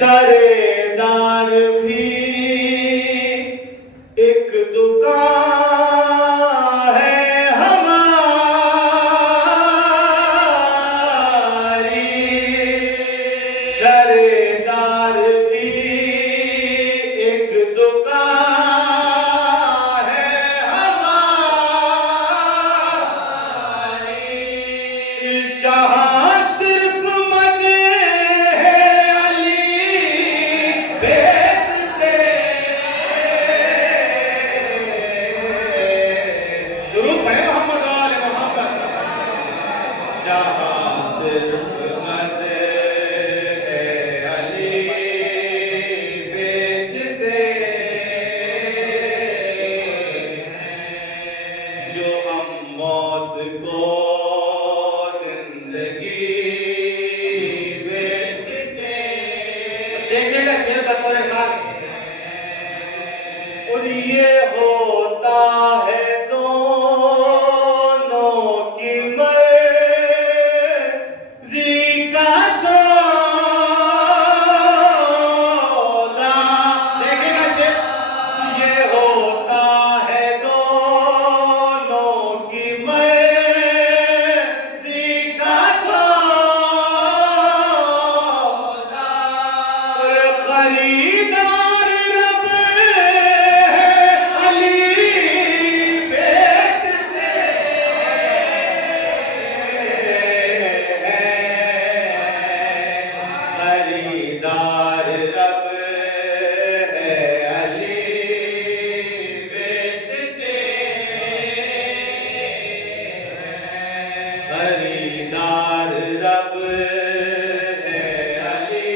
سردار بھی ایک دکان ہے ہماری، سردار بھی ایک دکان ہے ہماری، جہاں صرف مد ہے علی بیچتے، درود ہے محمد وآل محمد، جہاں صرف مد ہے علی بیچتے ہیں، جو ہم موت کو زندگی بیچتے ہیں۔ دیکھیں گا شیر بطور خاص، اور یہ ہوتا ہے دونوں کی مرضی کا سودا۔ دیکھیں گا شیر، یہ ہوتا ہے دونوں کی مرضی کا سودا، اور خریدار رب ہے علی بیچتے ہیں، خریدار رب ہے علی بیچتے ہیں، خریدار رب ہے علی۔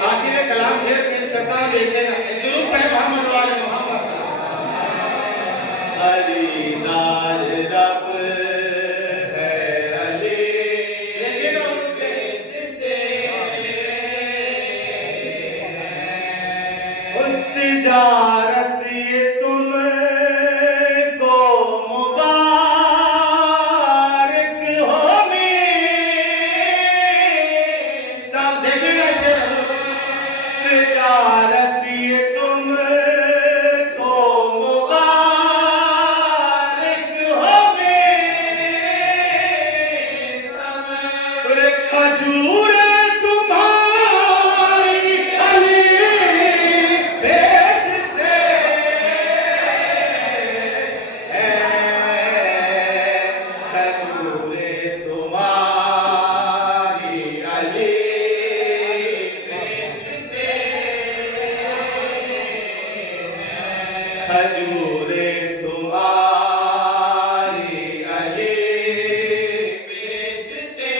حاصل کلام شیر پیش کرتا ہے، دیکھیں نا، درود پڑھیں محمد وآل محمد، خریدار رب ہے علی، دیکھیں نا ان سے اور تجارت یہ تم کو مبارک ہوگی، سب دیکھیں گا شیر، تجارت یہ تم کو مبارک ہوگی، اور کھجور تمہاری علی بیچتے ہیں، کھجور تمہاری علی بیچتے ہیں، کھجور تمہاری علی بیچتے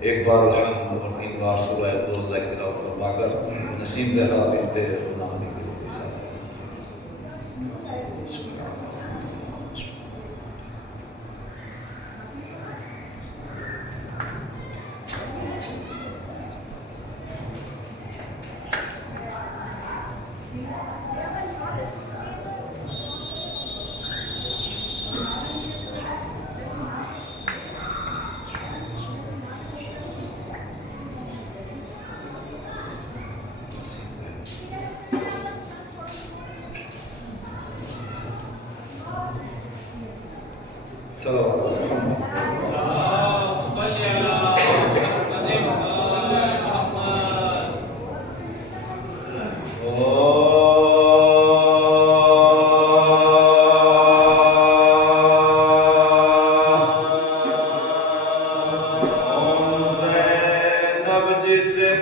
ایک بار الحمد اور تین بار سورہ دوزہ کی تلاوت فرما کر نسیم زہرا بنت غلام کے لیے ساتھ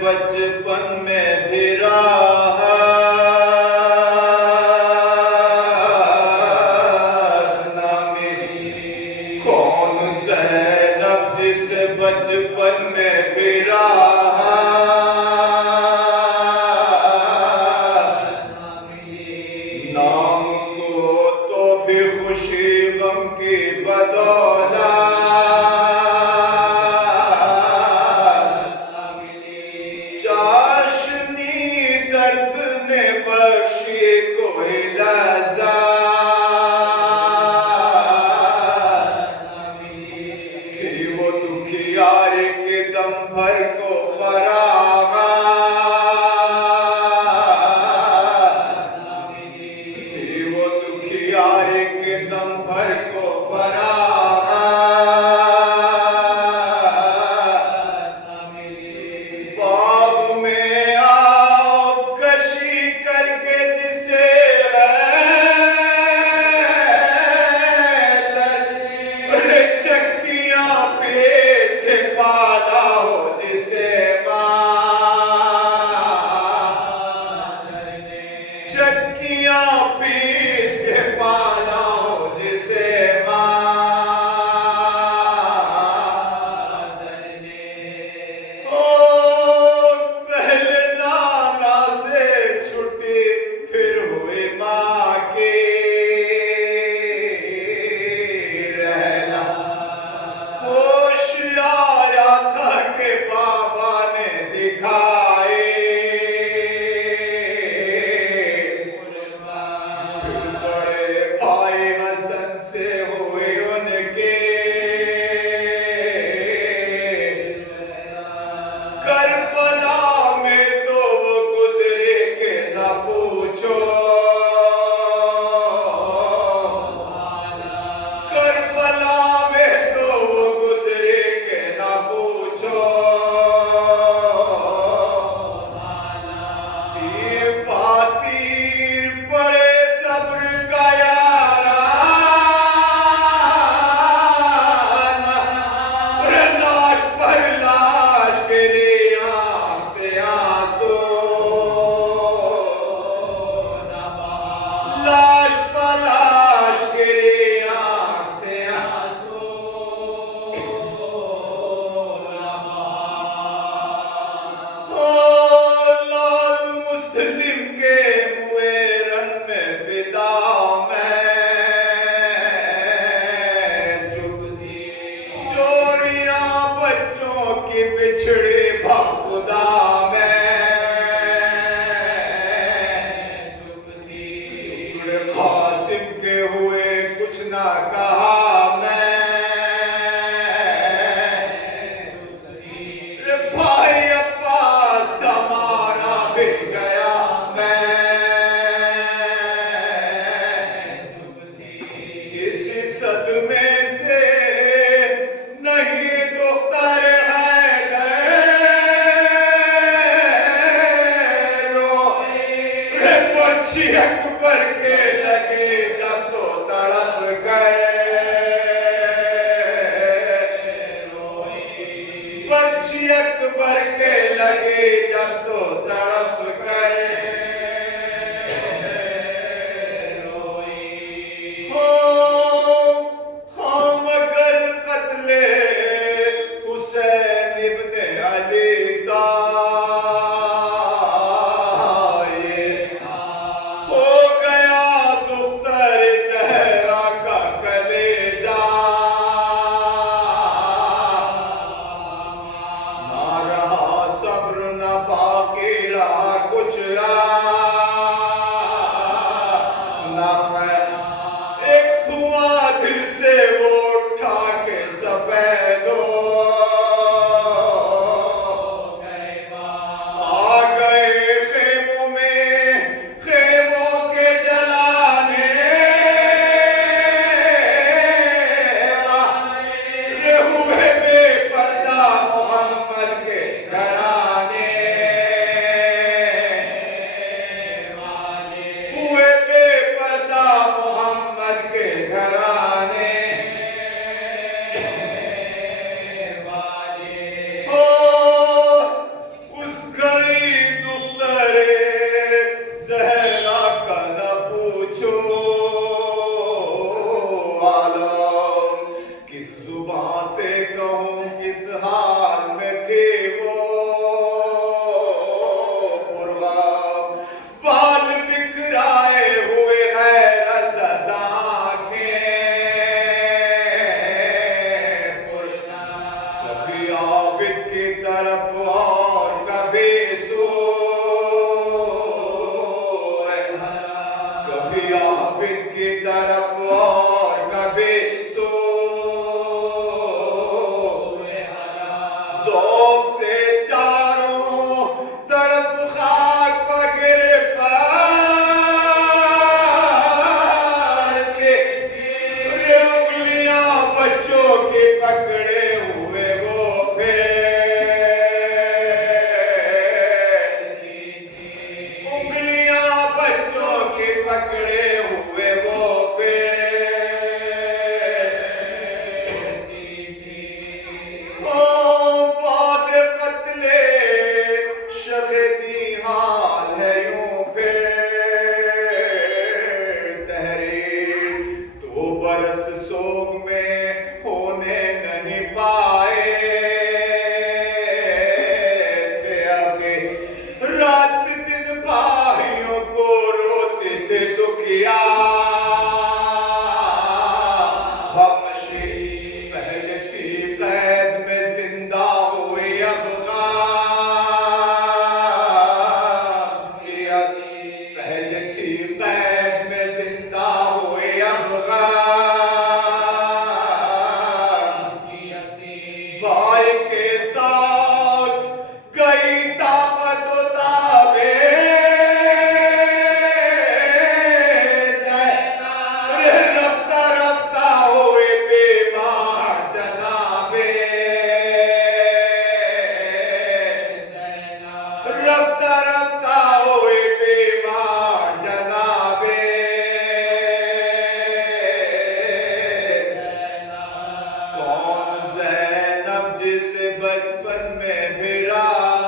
بچپن میں پھرا نہ ملی کون زینب جس بچپن میں پھرا نہ ملی نام کو تو بھی خوشی غم کی بدولت जब तो तड़प कर रोई हो मगर कत्ले हुसैन इब्न अली हो गया दुख्तर ज़हरा का कलेजा ना रहा सब्र न बाकी रहा कुछ ना खैर एक धुआं दिल से वो उठा के सफेदो आ गए खेमों में खेमों के जलाने ये हुए बेपर्दा मोहम्मद के घराने हुए बेपर्दा मोहम्मद के घराने हो उस घड़ी दुख्तरे ज़हरा का न पूछो आलम किस जुबान से कहूँ किस हाल में थे वो पुरगाम बाल बिखराए हुए हैरत ज़दा कभी आबिद की तरफ और कभी सोए कभी आबिद की तरफ और कभी सोए ज़ौक़ से चारों तरफ खाक पर गिर पड़ के ये उंगलियां बच्चों के पकड़े हुए वो उंगलियां बच्चों के पकड़े हुए वो ओ बाद कत्ले शहीदी हाल है यूं फिर तहरीर 2 बरस सोग में होने नहीं पाए थे आखिर रात दिन भाइयों को रोते थे दुखिया हमशी पहले थी कैद में जिंदा हुई अफ़गान पहले थी कैद में जिंदा हुई अफ़गान भाई के साथ गई ताकत ताबे रफ्ता रफ्ता हुए बीमार जनाबे रफ्ता रफ्ता हुए बीमार जनाबे कौन ज़ैनब जिसे बचपन में भी राहत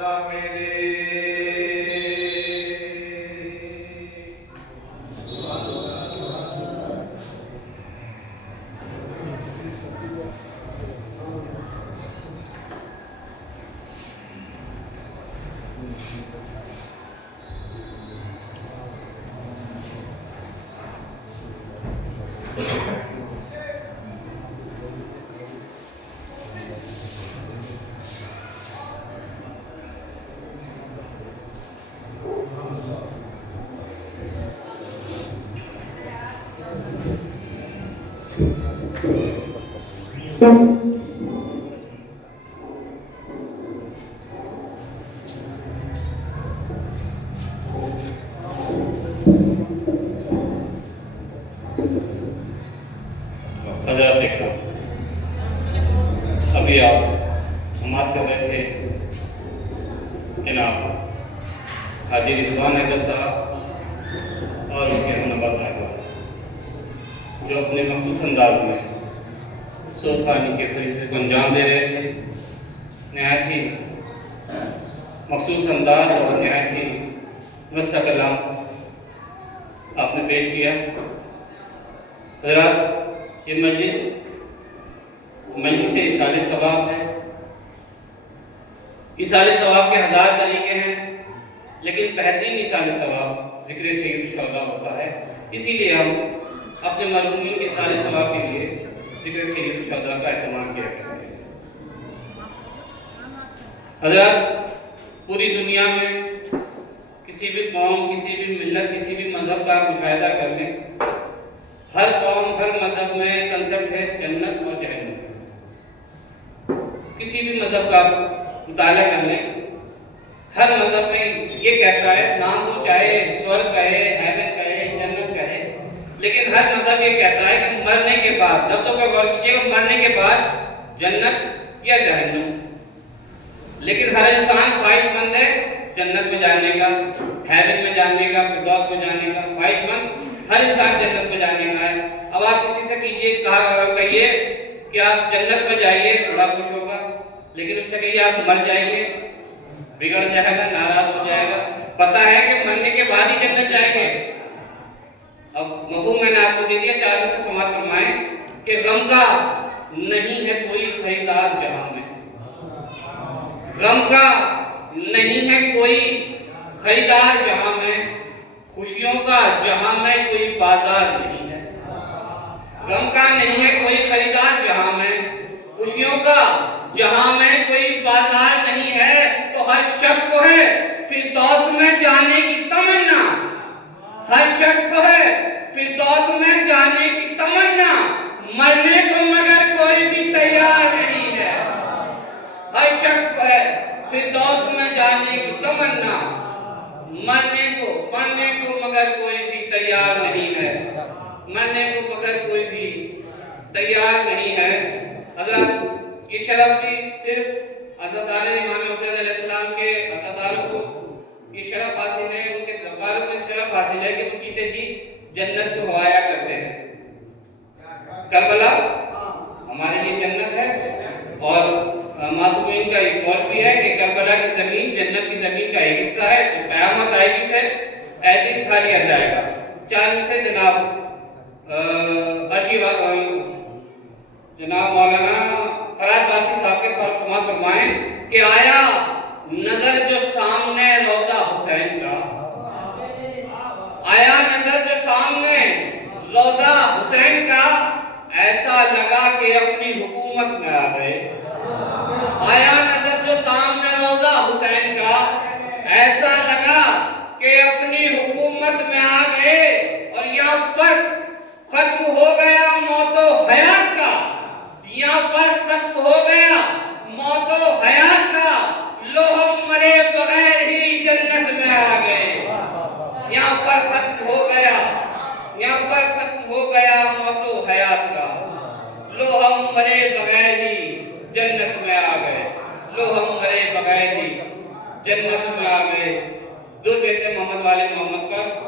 न मिली हज़रत इकराम, अभी आप समाप्त कर रहे थे जनाब हाजी रिजवान अहमद साहब और उनके हमनवा साहब जो अपने मखसूस अंदाज में 100 سال کے فریضے کو انجام دے رہے تھے. نہایت ہی مخصوص انداز اور نہایت ہی مستقل کلام آپ نے پیش کیا. حضرات، یہ مجلس ایصال ثواب ہے. ایصال ثواب کے 1000 طریقے ہیں، لیکن بہترین ایصال ثواب ذکر سید الشہداء ہوتا ہے. اسی لیے ہم اپنے مرحومین کے ایصال ثواب کے لیے ذکر سید الشہداء کا اہتمام کیا کرتے ہیں. حضرات، پوری دنیا میں کسی بھی قوم، کسی بھی ملت، کسی بھی مذہب کا مشاہدہ کر لیں، ہر قوم، ہر مذہب میں کنسپٹ ہے جنت اور جہنم. کسی بھی مذہب کا مطالعہ کر لیں، ہر مذہب میں یہ کہتا ہے، نام تو چاہے سورگ کہے، ہیون کہے، جنت کہے، لیکن ہر مذہب یہ کہتا ہے کہ مرنے کے بعد، لفظوں پر غور کیجیے گا، مرنے کے بعد جنت یا جہنم. لیکن ہر انسان خواہش مند ہے جنت میں جانے کا، ہیون میں جانے کا، فردوس میں جانے کا. خواہش مند ہر انسان جنت میں جانے کا ہے. اب آپ کسی سے کہیے کہ آپ جنت میں جائیے، بڑا خوش ہوگا، لیکن اس سے کہیے آپ مر جائیے، بگڑ جائے گا، ناراض ہو جائے گا. پتا ہے کہ مرنے کے بعد ہی جنت جائیں گے. اب مفہوم میں نے آپ کو دے دیا، 4 سے سماعت فرمائیں کہ غم کا نہیں ہے کوئی خریدار جہاں میں. غم کا نہیں ہے کوئی خریدار جہاں میں، خوشیوں کا جہاں میں کوئی بازار نہیں ہے. غم کا نہیں ہے کوئی خریدار جہاں میں، خوشیوں کا جہاں میں کوئی بازار نہیں ہے. تو ہر شخص کو ہے فردوس میں جانے کی تمنا، ہر شخص کو ہے فردوس میں جانے کی تمنا، مرنے کو مگر کوئی بھی تیار نہیں ہے. ہر شخص کو ہے فردوس میں جانے کی تمنا، مرنے کو مگر کوئی بھی تیار نہیں ہے. مرنے کو مگر کوئی بھی تیار نہیں ہے. حضرات، یہ شرف بھی صرف عزادار امام حسین علیہ السلام کے عزاداروں کو یہ شرف حاصل ہے، ان کے زواروں کو شرف حاصل ہے کہ وہ کہتے جی جنت کو ہوایا کرتے ہیں. کربلا ہمارے لیے جنت ہے، اور معصومین کا ایک قول بھی ہے کہ کربلا کی زمین جنت کی زمین کا ایک حصہ ہے، جو قیامت آئے گی سے ایسے ہی کھا لیا جائے گا. 4 سے جناب مولانا فراز واسطی صاحب کے سماعت فرمائیں کہ آیا نظر جو سامنے روضہ حسین کا، آیا نظر جو سامنے روضہ حسین کا، ایسا لگا کہ اپنی حکومت میں آ گئے. آیا نظر جو سامنے روضہ حسین کا، ایسا لگا کہ اپنی حکومت میں آ گئے. اور یہاں پر ختم ہو گیا موت و حیات کا، یہاں پر ختم ہو گیا موت و حیات کا، لو ہم مرے بغیر ہی جنت میں آ گئے. یہاں پر ختم ہو گیا، یہاں پر ختم ہو گیا موت و حیات کا، لو ہم مرے بغیر ہی جنت میں آ گئے. لو ہم مرے بغیر ہی جنت میں آ گئے. دو بیٹے محمد والے محمد پر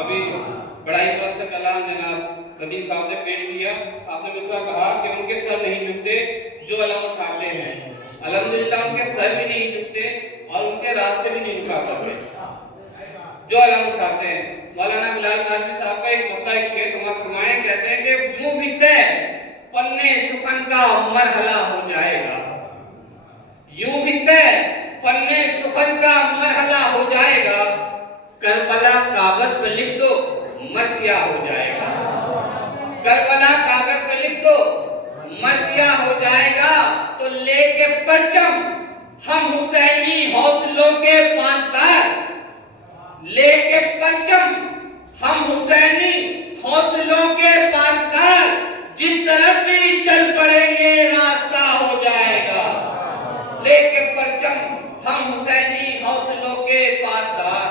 ابھی بڑا ہی بہت سے کلام جناب قدیم صاحب نے پیش کیا. آپ نے مصرع کہا کہ ان کے سر نہیں جھکتے جو علم اٹھاتے ہیں. الحمدللہ ان کے سر بھی نہیں جھکتے اور ان کے راستے بھی نہیں اٹھا کرتے جو علم اٹھاتے ہیں. مولانا بلال قادری صاحب کا ایک مطلع ایک شعر سماعت فرمائیں، کہتے ہیں کہ یوں بھی طے پنے سخن کا مرحلہ ہو جائے گا، یوں بھی طے پنے سخن کا مرحلہ ہو جائے گا، کربلا کاغذ پہ لکھ دو مرثیہ ہو جائے گا. کربلا کاغذ پہ لکھ دو مرثیہ ہو جائے گا. تو لے کے پرچم ہم حسینی حوصلوں کے پاسدار، لے کے پرچم ہم حسینی حوصلوں کے پاسدار، جس طرف بھی چل پڑیں گے راستہ ہو جائے گا. لے کے پرچم ہم حسینی حوصلوں کے پاسدار،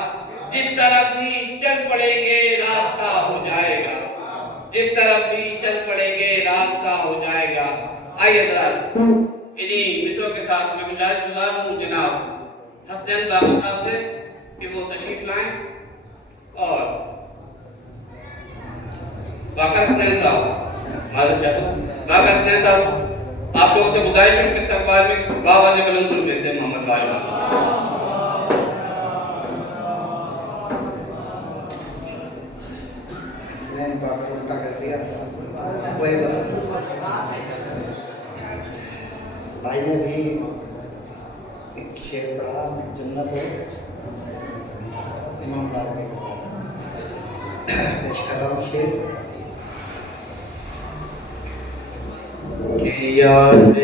جس طرف بھی چل پڑیں گے راستہ ہو جائے گا، جس طرف بھی چل پڑیں گے راستہ ہو جائے گا. آئیے حضرات، انہی مصروں کے ساتھ میں گزار ہوں جناب حسین باقی صاحب سے کہ وہ تشریف لائیں اور बाकर हसनैन साहब मालूम चाहूँ बाकर हसनैन साहब आप लोगों से गुजारिश है कि इस्तकबाल में बाबा जी कलम गुरु भेजते हैं मोहम्मद वाला भाई ने भी एक शेर पढ़ा जन्नत हो इमाम बाप ने पेश कर रहा हूँ शेर कि याद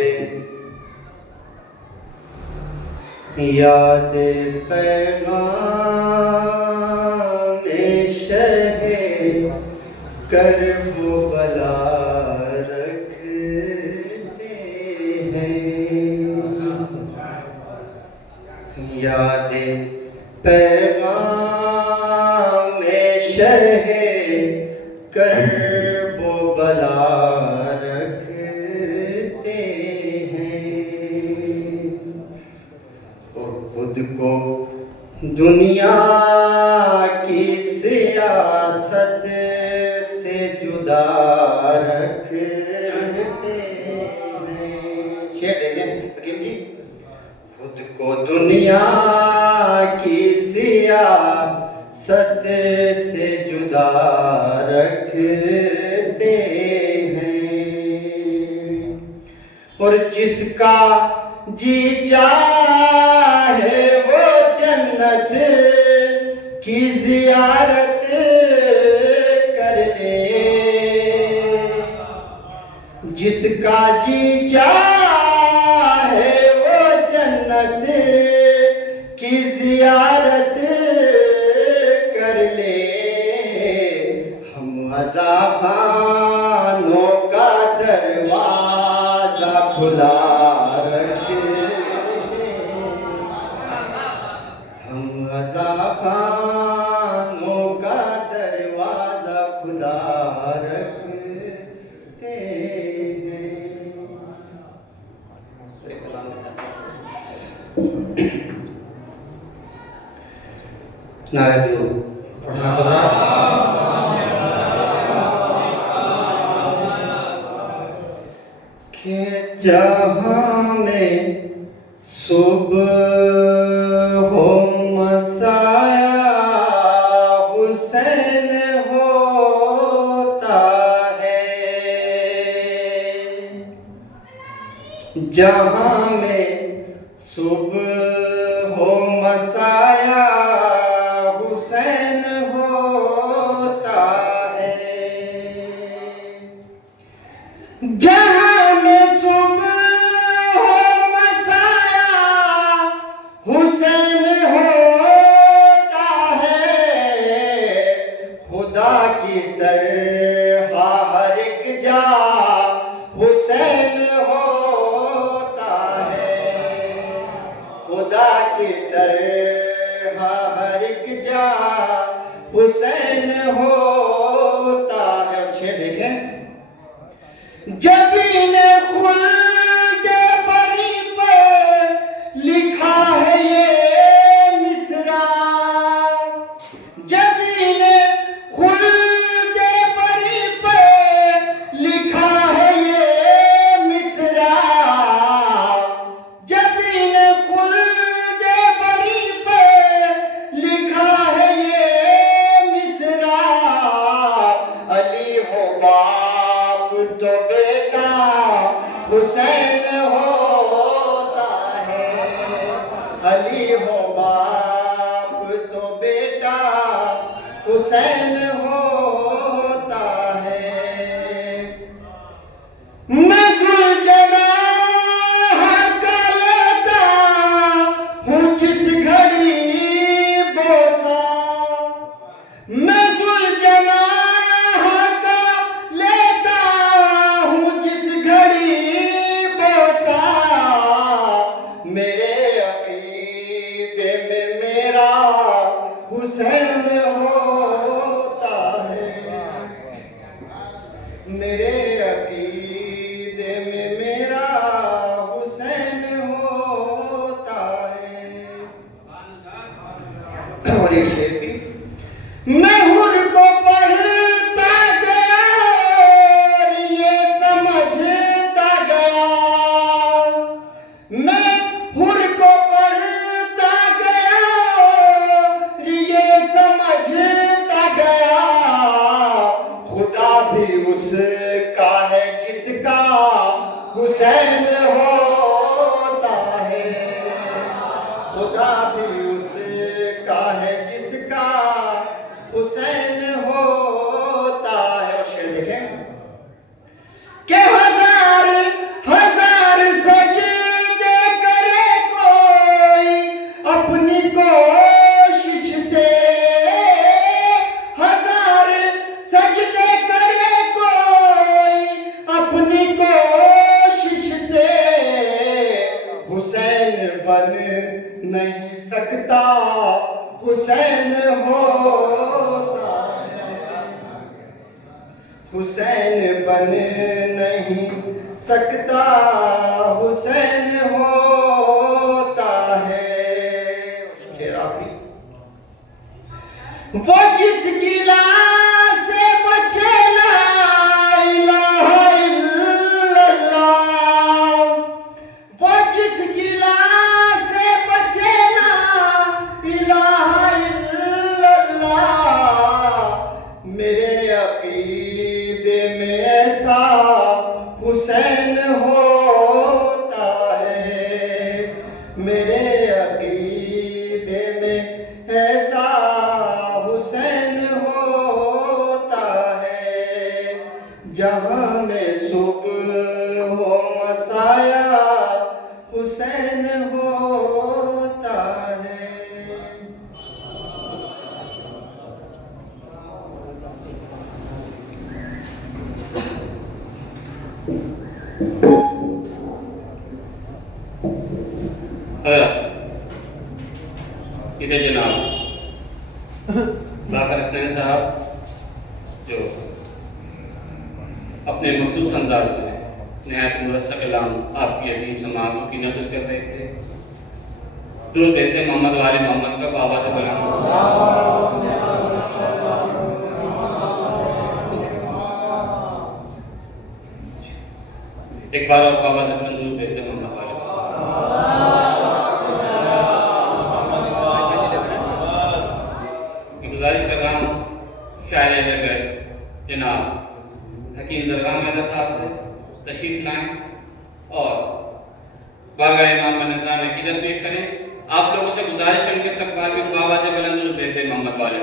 पैगाम शहे करब बला याद पैगाम शहे करब बला रखते हैं और खुद को दुनिया की सियासत से जुदा रखते हैं। शेर दे दें हकीम जी। खुद को दुनिया की सियासत से जुदा रखते हैं और जिसका जी चाहे वो जन्नत की जियारत कर ले जिसका जी चाहे वो जन्नत की जियारत कर ले हम अज़ाखानों का दरवाजा खुला रखते हम अज़ाखानों का दरवाजा खुला रखते नारे कि जहाँ में सुबह हो मसाया हुसैन होता है जहाँ में सुबह हो मसाया हुसैन होता है जहाँ में सुबह हो मसाया हुसैन होता है खुदा की तरह हर एक जा हुसैन होता है खुदा की तरह हर एक जा हुसैन होता है। शेर देखें जब ने खुल्द बरी पर लिखा है ये मिसरा जब ने खुल्द बरी पर लिखा है ये मिसरा जब ने खुल्द बरी पर लिखा है ये मिसरा अली हो बाप तो बेटा हुसैन होता है अली हो बाप तो बेटा हुसैन होता है मैं सुलझनाह का लेता हूँ जिस घड़ी बोसा मैं सुलझनाह का लेता हूँ जिस घड़ी बोसा मेरे अकीदे में جس کا حسین ہوتا ہے، خدا بھی اس کا ہے جس کا حسین ہوتا ہے۔ اور شعر دیکھیں کہ ہزار ہزار سجدے کرے کوئی اپنی کوشش سے، ہزار سجدے کرے کوئی اپنی کوشش سے، حسین بن نہیں سکتا حسین ہوتا ہے، حسین بن نہیں سکتا حسین ہوتا ہے۔ وہ جس گلا سے بچے لا الہ الا اللہ، وہ جس گلا سے بچے لا الہ الا اللہ، میرے عقیدے میں ایسا حسین ہوتا ہے، میرے عقیدے میں ایسا حسین ہوتا ہے، جہاں میں صبح ہو مسایا حسین ہوتا ہے۔ ادھر جناب باقر حسین صاحب جو اپنے مخصوص انداز میں نہایت مرصع کلام آپ کی عظیم سماعتوں کی نظر کر رہے تھے، درود بھیجتے ہیں محمد وال محمد کا بابا سے بلند۔ ایک بار اور بابا سے بلند درود بھیجتے ہیں محمد وال۔ گزارش کر رہا ہوں شاعر اہل بیت جناب حکیم زرگاہ میدہ صاحب سے تشریف لائیں اور بارگاہ امام میں نظام عقیدت پیش کریں۔ آپ لوگوں سے گزارش ہے ان کے استقبال میں بابا سے بلند درود بھیجتے ہیں محمد والے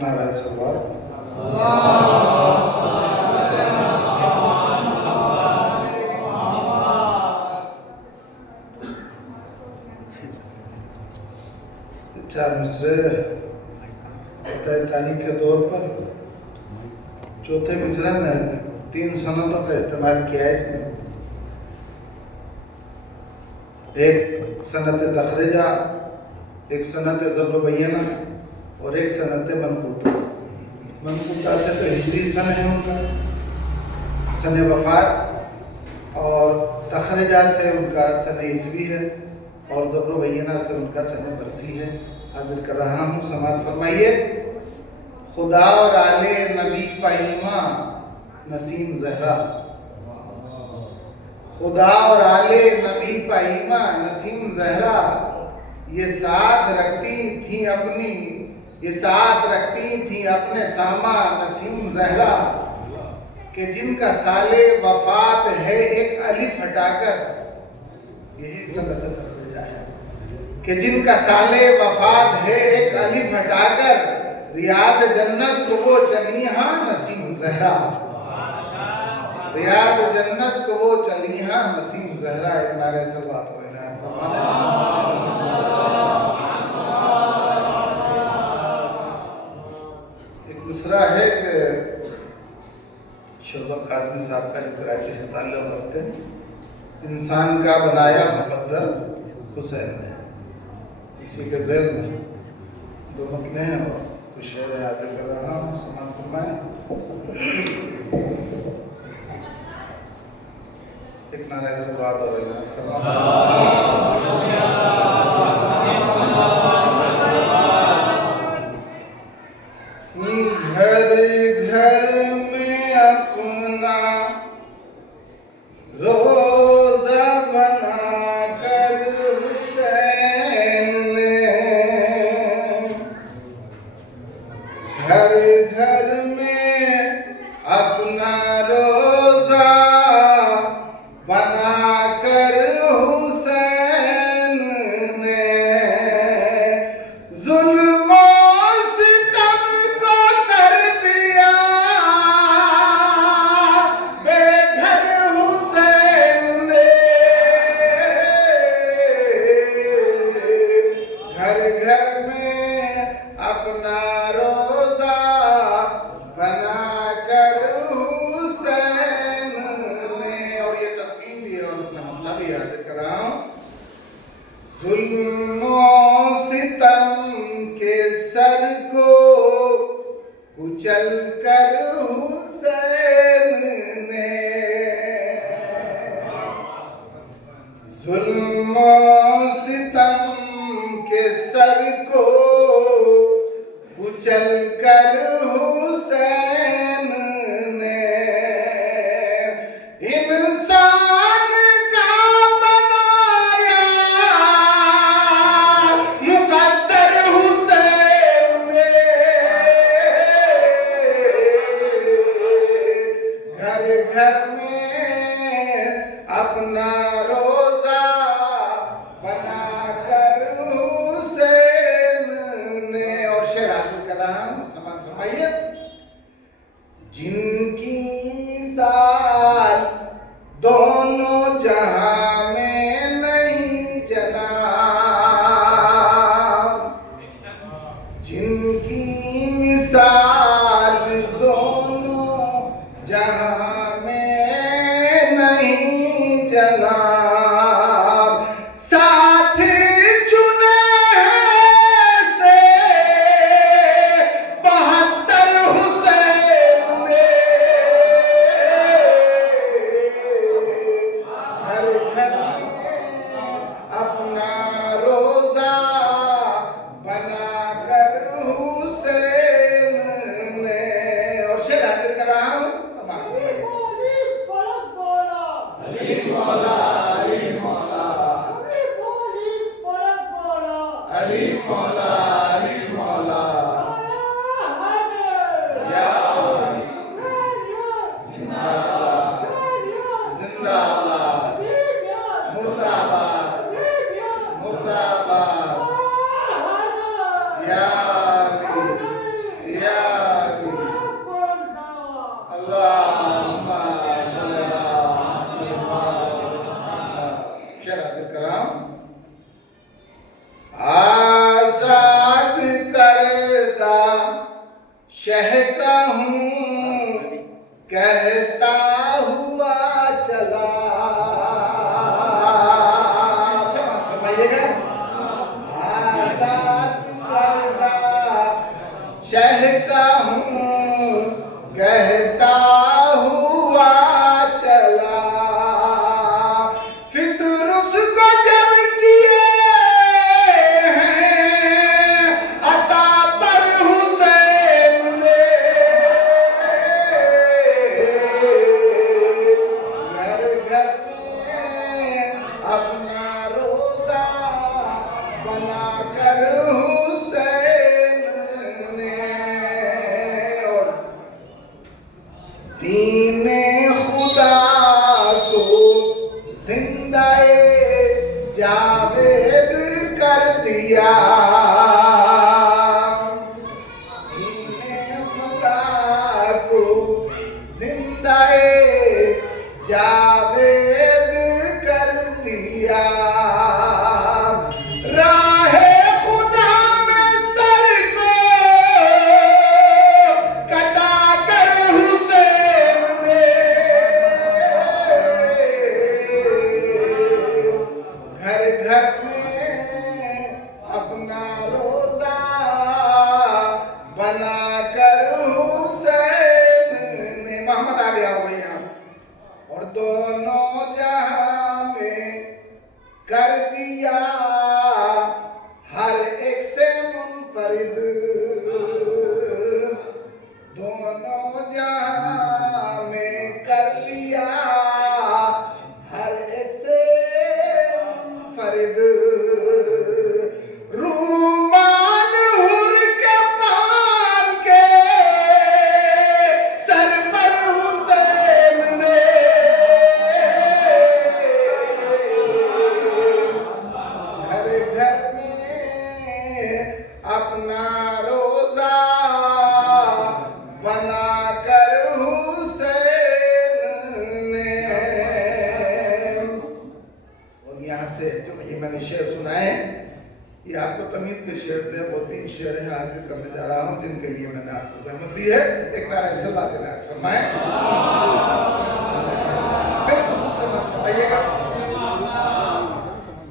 نعرہ سلوات۔ چار مصرے تعلیم کے طور پر چوتھے مصرے میں 3 سنتوں کا استعمال کیا ہے اس میں، ایک سنت تخرجہ، ایک سنت ضرب و بیانہ اور ایک سنت منقوطہ۔ منقوطہ سے تو ہجری سن ہے ان کا سن وفات، اور تخرجہ سے ان کا سن عیسوی ہے، اور ضرب و بیانہ سے ان کا سن برسی ہے۔ حاضر کر رہا ہوں، سماعت فرمائیے۔ خدا اور آل نبی پائیماں نسیم زہرا، خدا اور آل نبی پائیماں نسیم زہرا، یہ ساتھ رکھتی تھی اپنے ساما نسیم زہرا، کہ جن کا سال وفات ہے ایک الف ہٹا کر، یہی سنت تخرجہ ہے، کہ جن کا سال وفات ہے ایک الف ہٹا کر، ریاض جنت کو وہ چلی ہاں نسیم زہرا، ریاض جنت کو وہ چلی ہاں نسیم زہرا۔ ایک نعرہ صلوات ہو عنایت فرمائیں۔ ایک مصرع ہے کہ شوزق قاسمی صاحب کا جو کراچی سے تعلق رکھتے ہیں، انسان کا بنایا مقدر حسین ہے، اسی کے ذیل میں 2 متنیں ہیں اور کچھ شعر حاضر کر رہا ہوں، سماعت فرمائیں۔ ایک نعرہ صلوات اور عنایت فرمائیں۔ ہر گھر میں اپنا روزہ بنا کر حسین نے گھر گھر میں اپنا روزہ بنا کر حسین نے ظلم و ستم کو کر دیا بے گھر حسین نے گھر گھر میں اپنا روزہ بنا کر حسین نے. اور یہ تسکین بھی ہے اور اس میں مطلب بھی حاصل کر رہا ہوں. ظلم و ستم کے سر کو کچل کر حسین نے ظلم و ستم کے سر کو کچل کر حسین نے انسان کا بنایا مقدر حسین نے گھر گھر میں اپنا روزہ بنا کر حسین نے. اور شعر حاصل کر رہا ہوں, سماعت فرمائیے. جن کی مثال دونوں جہاں میں نہیں جناب, جن کی مثال دونوں جہاں میں نہیں جناب, ساتھ چنے سے 72 حسین نے گھر گھر میں اپنا روزہ بنا کر حسین نے. اور شعر حاصل کر رہا ہوں, سماعت علی مولا علی مولا علی مولا علی مولا یا زندہ باد مرد آباد مرد آباد یا علی یا علی اللہم صلی علی محمد. شعر حاصل کر رہا ہوں. آزاد کردہ شہ کا ہوں کہتا ہوا چلا. سمجھ فرمائیے گا. آزاد کردہ شہ کا ہوں کہتا ہوا چلا, فطر اس کو جب کیے ہیں عطا پر حسین نے گھر گھر میں اپنا روزہ بنا کر حسین نے. اور دین خدا کو زندہ جاوید کر دیا, دین خدا کو زندہ جاوید کر دیا. راہ خدا میں سر کو کٹا کر حسین نے گھر گھر میں اپنا जहां में कर दिया हर एक से फर्द रूमान हुर के पान के सर पर हुसैन ने घर घर में अपना रोजा बना कर हुसैन ने। और यहाँ से जो ये मैंने शेर सुनाए ये आपको तमीज के शेर थे, वो 3 शेर हैं हासिल करने जा रहा हूँ जिनके लिए मैंने आपको सहमत दी है। एक नारे सल्लल्लाहु अलैहि वसल्लम फरमाएं। बिल्कुल सहमत बताइएगा।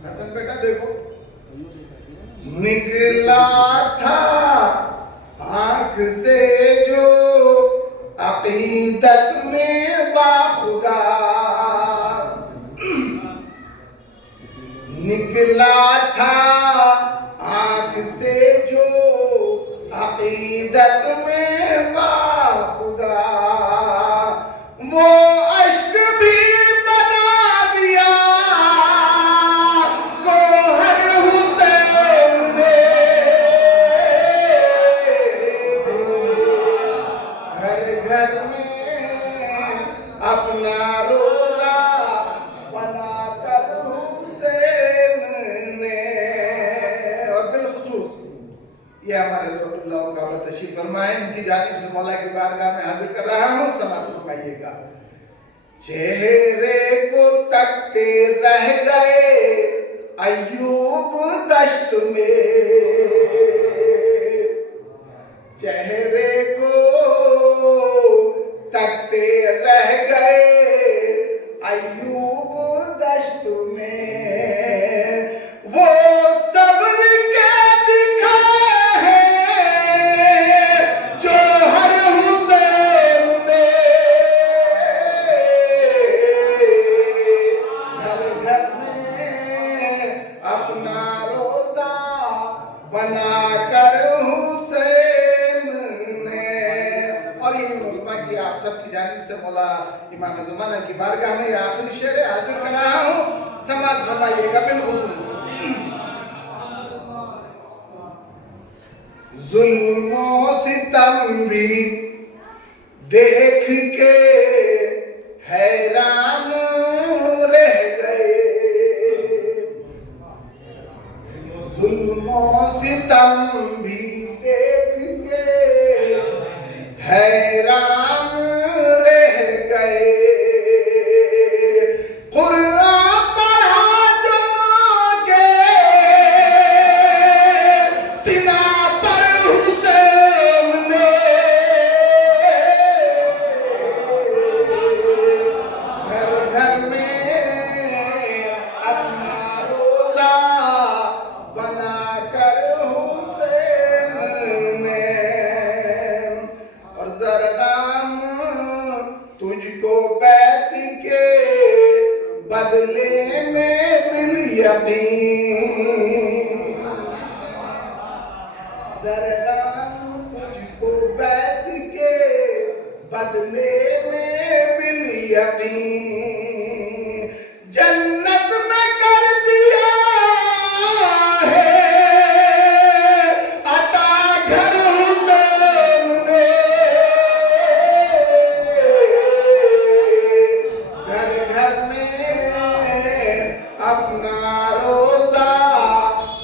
हसन बेटा देखो, निकला था आंख से जो अकीदत में बाखुदा, निकला था आंख से जो अकीदत में बाखुदा, वो अश्क भी बना दिया गोहर हुसैन ने। घर घर में अपना रोजा बना कर हुसैन ने। और बिलखुसूस ये हमारे लोग काबा तशरीफ फरमाए, इनकी जानिब से मौला की बारगाह में हाजिर कर रहा हूँ, समाअत फरमाइएगा। चेहरे को तकते रह गए अय्यूब दश्त में, चेहरे को तकते रह गए अय्यूब दश्त में, वो सब्र के दिखाए हैं जो हर हुसैन ने। घर घर में अपना रोजा बना कर हुसैन ने। और ये मुल्मा की आप सबकी जानिब से मौला इमाम ज़माना की बारगाह में ये आखिरी शेर हाजिर कर रहा हूँ, समाअत फरमाइएगा बिलखुसूस। जुल्मो सितम भी देख के हैरान रह गए, जुल्मो सितम भी देख के हैरान रह गए, कुरान पढ़ा जो के सीना पर हुसैन ने। घर घर में अपना रोजा बना कर हुसैन ने। और ज़रगाम तुझको बैत के बदले में मिल यकीन, ज़रगाम तुझको बैत के बदले में मिल यकीन, जन्नत में कर दिया है अता घर हुसैन ने। घर घर में अपना रोजा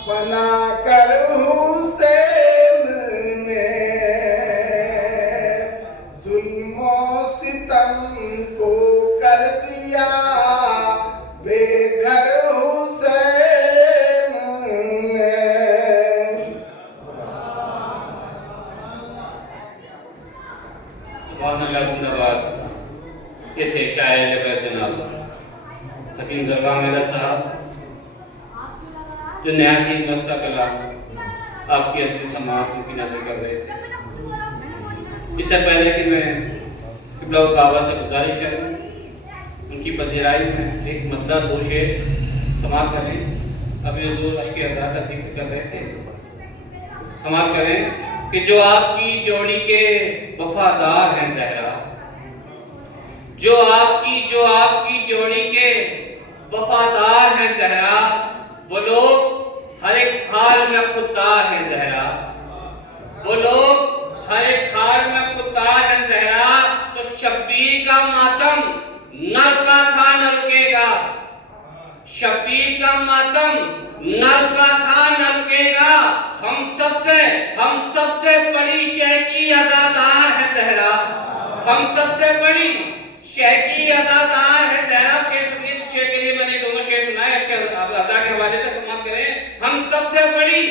बना कर हुसैन ने। जुल्मो सितम को कर दिया बेघर हुसैन ने। सुभान अल्लाह, जिंदाबाद। ये थे शायर लबैक जनाब हकीम ज़रगाम मेहर साहब, जो नहायत ही मस्सा कलाम आपकी अजीम समाअत की नज़र कर रहे थे। इससे पहले कि मैं क़िबला काबा से गुजारिश करूँ उनकी पज़ीराई में एक मसला 2 शेर समाअत करें। अभी हुज़ूर अश्क अज़ा का जिक्र कर रहे थे, समाअत करें। کہ جو آپ کی جوڑی کے وفادار ہیں زہرا، جو آپ کی جوڑی کے وفادار ہیں زہرا، وہ لوگ ہر ایک حال میں خوددار ہیں زہرا، وہ لوگ ہر ایک حال میں خوددار ہیں زہرا، تو شبیر کا ماتم نر کا تھا نر رکے گا، شبیر کا ماتم نر کا تھا نر رکے گا، ہم سب سے بڑی شے کی عزادار ہے زہرا، ہم سب سے بڑی شے کی عزادار ہے زہرا۔ شے کے لیے میں نے دونوں شے سنائے، اس کے عزا کے حوالے سے سماعت کریں۔ ہم سب سے بڑی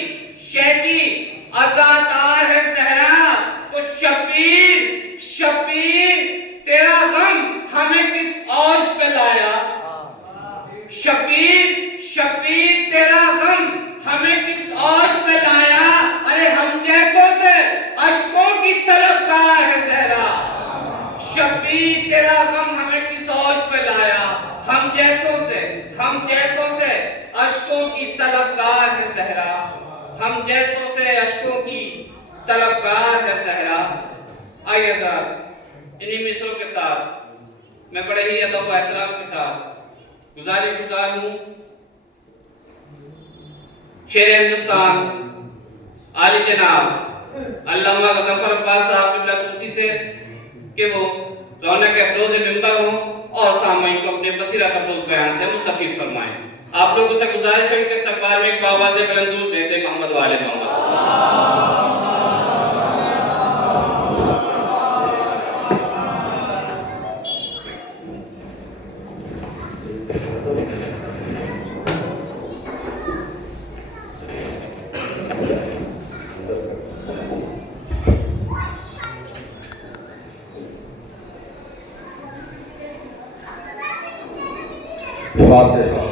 شے کی عزادار ہے زہرا، تو شبیر تیرا غم ہمیں کس اوج پہ لایا، شبیر تیرا غم ہمیں کس اوج پہ لایا، ارے ہم جیسوں سے اشکوں کی طلبگار ہے زہرا، شبیر تیرا غم ہمیں کس اوج پہ لایا، ہم جیسوں سے اشکوں کی طلبگار ہے زہرا، ہم جیسوں سے اشکوں کی طلبگار ہے زہرا۔ آئیے ذرا انہی مصروں کے ساتھ میں بڑے ہی ادب و احترام کے ساتھ گزار ہوں شیر ہندوستان عالی جناب علامہ غضنفر عباس صاحب قبلہ توسی سے کہ وہ رونق افروز منبر ہوں اور سامعین کو اپنے بصیرت افروز بیان سے مستفیض فرمائیں۔ آپ لوگوں سے گزارش ہے کہ استقبال میں ایک بابا سے بلندوز رہتے محمد والے محمد۔ فاتحہ۔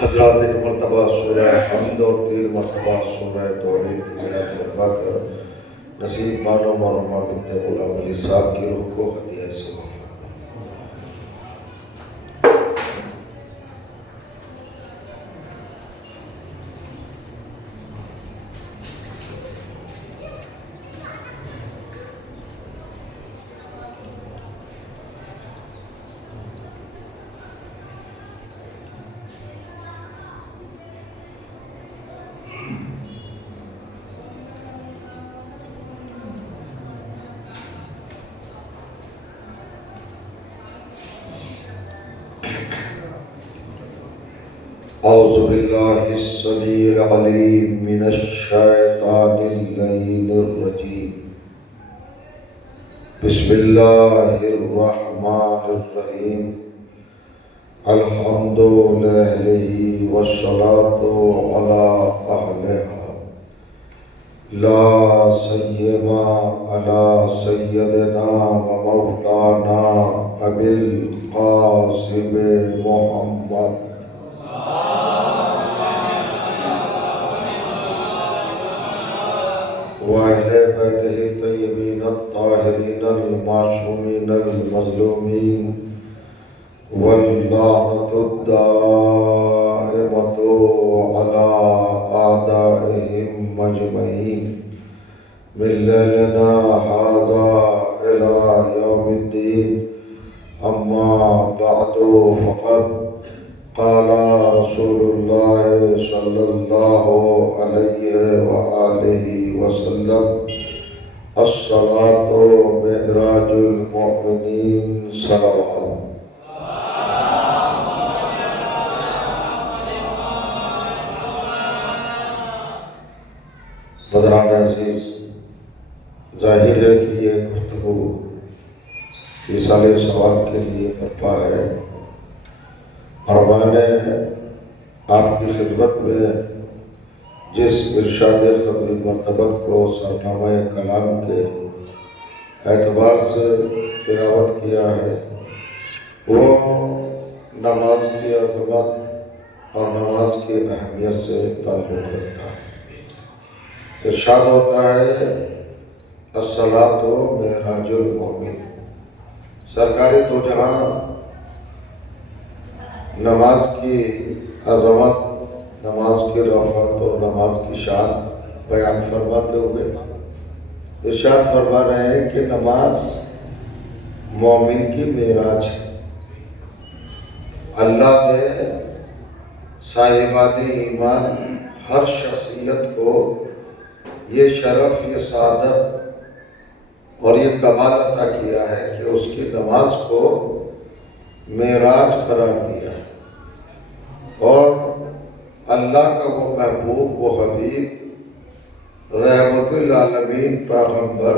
حضرات ایک مرتبہ سورہ حمد اور 3 مرتبہ سورہ توحید کی فرما کر نصیب مانو معلومہ بنت غلام علی صاحب کی روح کو ہدیہ سے اعوذ باللہ السمیع العلیم من الشیطان اللعین الرجیم بسم اللہ الرحمن الرحیم الحمد للہ والصلاة علی اہلہا لا سیما علی سیدنا و مولانا ابی القاسم محمد وأهل بيته الطيبين الطاهرين المعصومين المظلومين واللعنة الدائمة على أعدائهم أجمعين من ليلنا هذا إلى يوم الدين أما بعد فقد قال رسول الله صلى الله عليه وآله وسلم الصلاة معراج المؤمنين صلوات۔ حضرات عزیز، ظاہر ہے کہ یہ گفتگو ایصال ثواب کے لیے برپا ہے اور میں نے آپ کی خدمت میں جس ارشاد قدری مرتبت کو سرنامہ کلام کے اعتبار سے تلاوت کیا ہے وہ नमाज की अज़मत और नमाज की अहमियत से ताल्लुक़ रखता है। इरशाद होता है अस्सलातु मेराजुल मोमिन। सरकारी तो जहाँ नमाज की अज़मत, नमाज की रफ़अत और नमाज की शान बयान फरमाते हुए इरशाद फरमा रहे हैं कि नमाज मोमिन की मेराज है। अल्लाह ने साहिबाने ईमान हर शख्सियत को ये शरफ, ये सादत और ये कमाल अता किया है कि उसकी नमाज को मेराज करार दिया है। और अल्लाह का वो महबूब, वो हबीब, रहमतुल आलमीन पैगंबर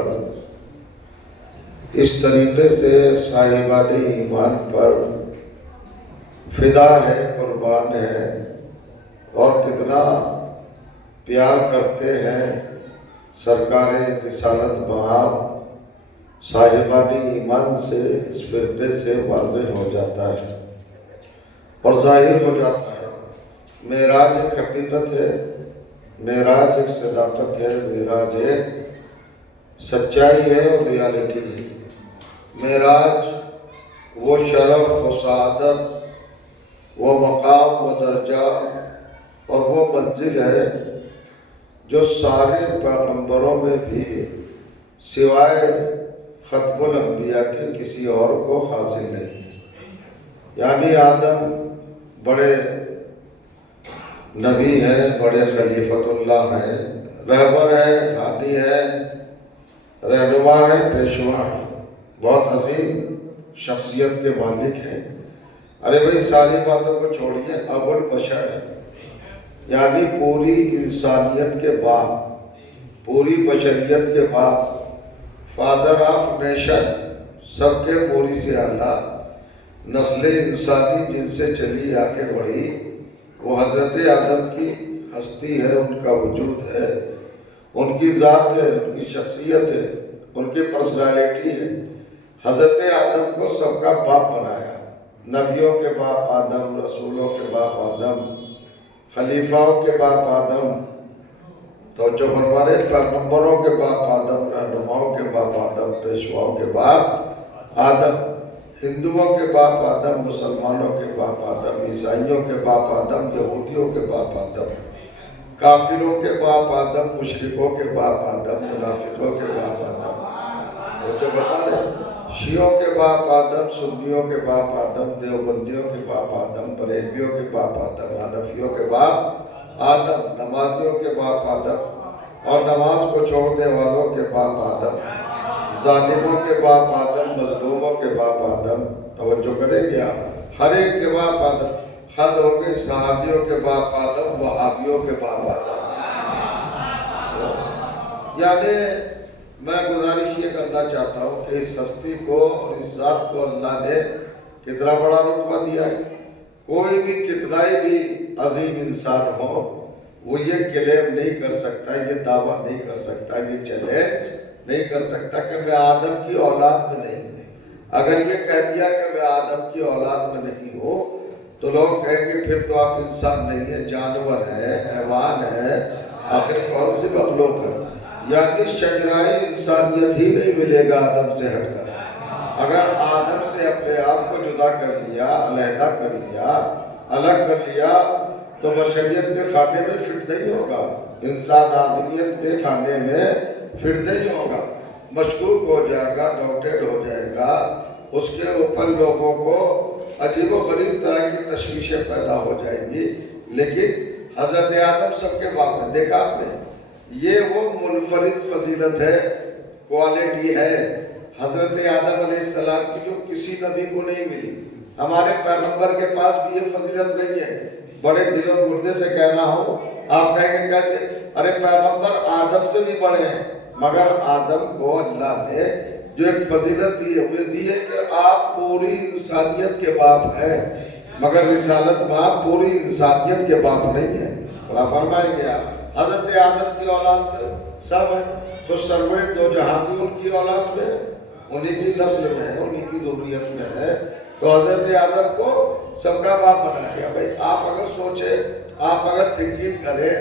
इस तरीके से साहिबाने ईमान पर फिदा है, कुर्बान है और कितना प्यार करते हैं। सरकारे रिसालत बहार साहिबाने ईमान से, इस फिरके से वाज़ेह हो जाता है और जाहिर हो जाता है। मेराज एक हकीकत है, मेराज एक सदाकत है, मेराज एक सच्चाई है और रियलिटी है। मेराज वो शरफ, वो सादत, वो मकाम, वो दर्जा और वो मंजिल है जो सारे पैगंबरों में भी सिवाय खत्मुल अंबिया के किसी और को हासिल नहीं। यानी आदम बड़े नबी हैं, बड़े खलीफतुल्लाह हैं, रहबर है, हादी है, रहनुमा है, पेशवा है, बहुत अजीम शख्सियत के मालिक हैं। अरे भाई सारी बातों को छोड़िए, अबुल बशर यानी पूरी इंसानियत के बाप, पूरी बशरियत के बाप, फादर ऑफ नेशन, सबके पूरी से आला नस्ल इंसानी जिनसे चली आके बढ़ी, वो हजरत आदम की हस्ती है, उनका वजूद है, उनकी ज़ात है, उनकी शख्सियत है, उनकी पर्सनालिटी है। हजरत आदम को सबका बाप बनाया। नबियों के बाप आदम, रसूलों के बाप आदम, खलीफाओं के बाप आदम, तो जो हमारे पैगंबरों के बाप आदम, रहनुमाओं के बाप आदम, पेशवाओं के बाप आदम, हिंदुओं के बाप आदम, मुसलमानों के बाप आदम, ईसाइयों के बाप आदम, यहूदियों के बाप आदम, काफिरों के बाप आदम, मुशरिकों के बाप आदम, मुनाफिकों के बाप आदम, तो जो बता रहे शियों के बाप आदम, सुन्नियों के बाप आदम, देवबंदियों के बाप आदम, बरेलवियों के बाप आदम, हनफियों के बाप आदम, नमाजियों के बाप आदम और नमाज को छोड़ने वालों के बाप आदम, जालिमों के बाप आदम, मजलूमों के बाप आदम। तवज्जो करेंगे आप, हर एक के बाप आदम, हद हो गए सहाबियों के बाप आदम, वहाबियों के बाप आदम। यानी मैं गुजारिश ये करना चाहता हूँ कि इस हस्ती को और इस जात को अल्लाह ने कितना बड़ा रुतबा दिया है। कोई भी कितना भी अजीम इंसान हो, वो ये क्लेम नहीं कर सकता, ये दावा नहीं कर सकता, ये चैलेंज नहीं कर सकता कि मैं आदम की औलाद में नहीं हूँ। अगर ये कह दिया कि मैं आदम की औलाद में नहीं हूँ, तो लोग कहेंगे फिर तो आप इंसान नहीं है, जानवर है, हैवान है, आखिर कौन सी मखलूक है। यानी शजराए इंसानियत ही नहीं मिलेगा आदम से हटकर। अगर आदम से अपने आप को जुदा कर लिया, अलहदा कर लिया, अलग कर लिया, तो बशरियत के खाने में फिट नहीं होगा, इंसान आदमियत के खाने में फिट नहीं होगा, मशकूक हो जाएगा, डाउटेड हो जाएगा। उसके ऊपर लोगों को अजीब व गरीब तरह की तशवीशें पैदा हो जाएंगी। लेकिन हजरत आदम सबके बाप में देखा आपने, ये वो मुनफरिद फजीलत है, क्वालिटी है हजरत आदम अलैहिस्सलाम की जो किसी नबी को नहीं मिली। हमारे पैगंबर के पास भी ये फजीलत नहीं है। बड़े दिल और गुर्दे से कहना हो, आप कहेंगे कैसे? अरे पैगंबर आदम से भी बड़े हैं, मगर आदम को अल्लाह ने जो एक फजीलत दी है वो दी है कि आप पूरी इंसानियत के बाप हैं, मगर रिसालत में आप पूरी इंसानियत के बाप नहीं है। फरमाएंगे आप हजरत आदम की औलाद सब है, तो सरवरे दो जहां भी उनकी औलाद में, उन्हीं की नस्ल में है, उन्हीं की ज़ुर्रियत में है। तो हजरत आदम को سب کا باپ بنا دیا. بھائی آپ اگر سوچیں, آپ اگر تھنکنگ کریں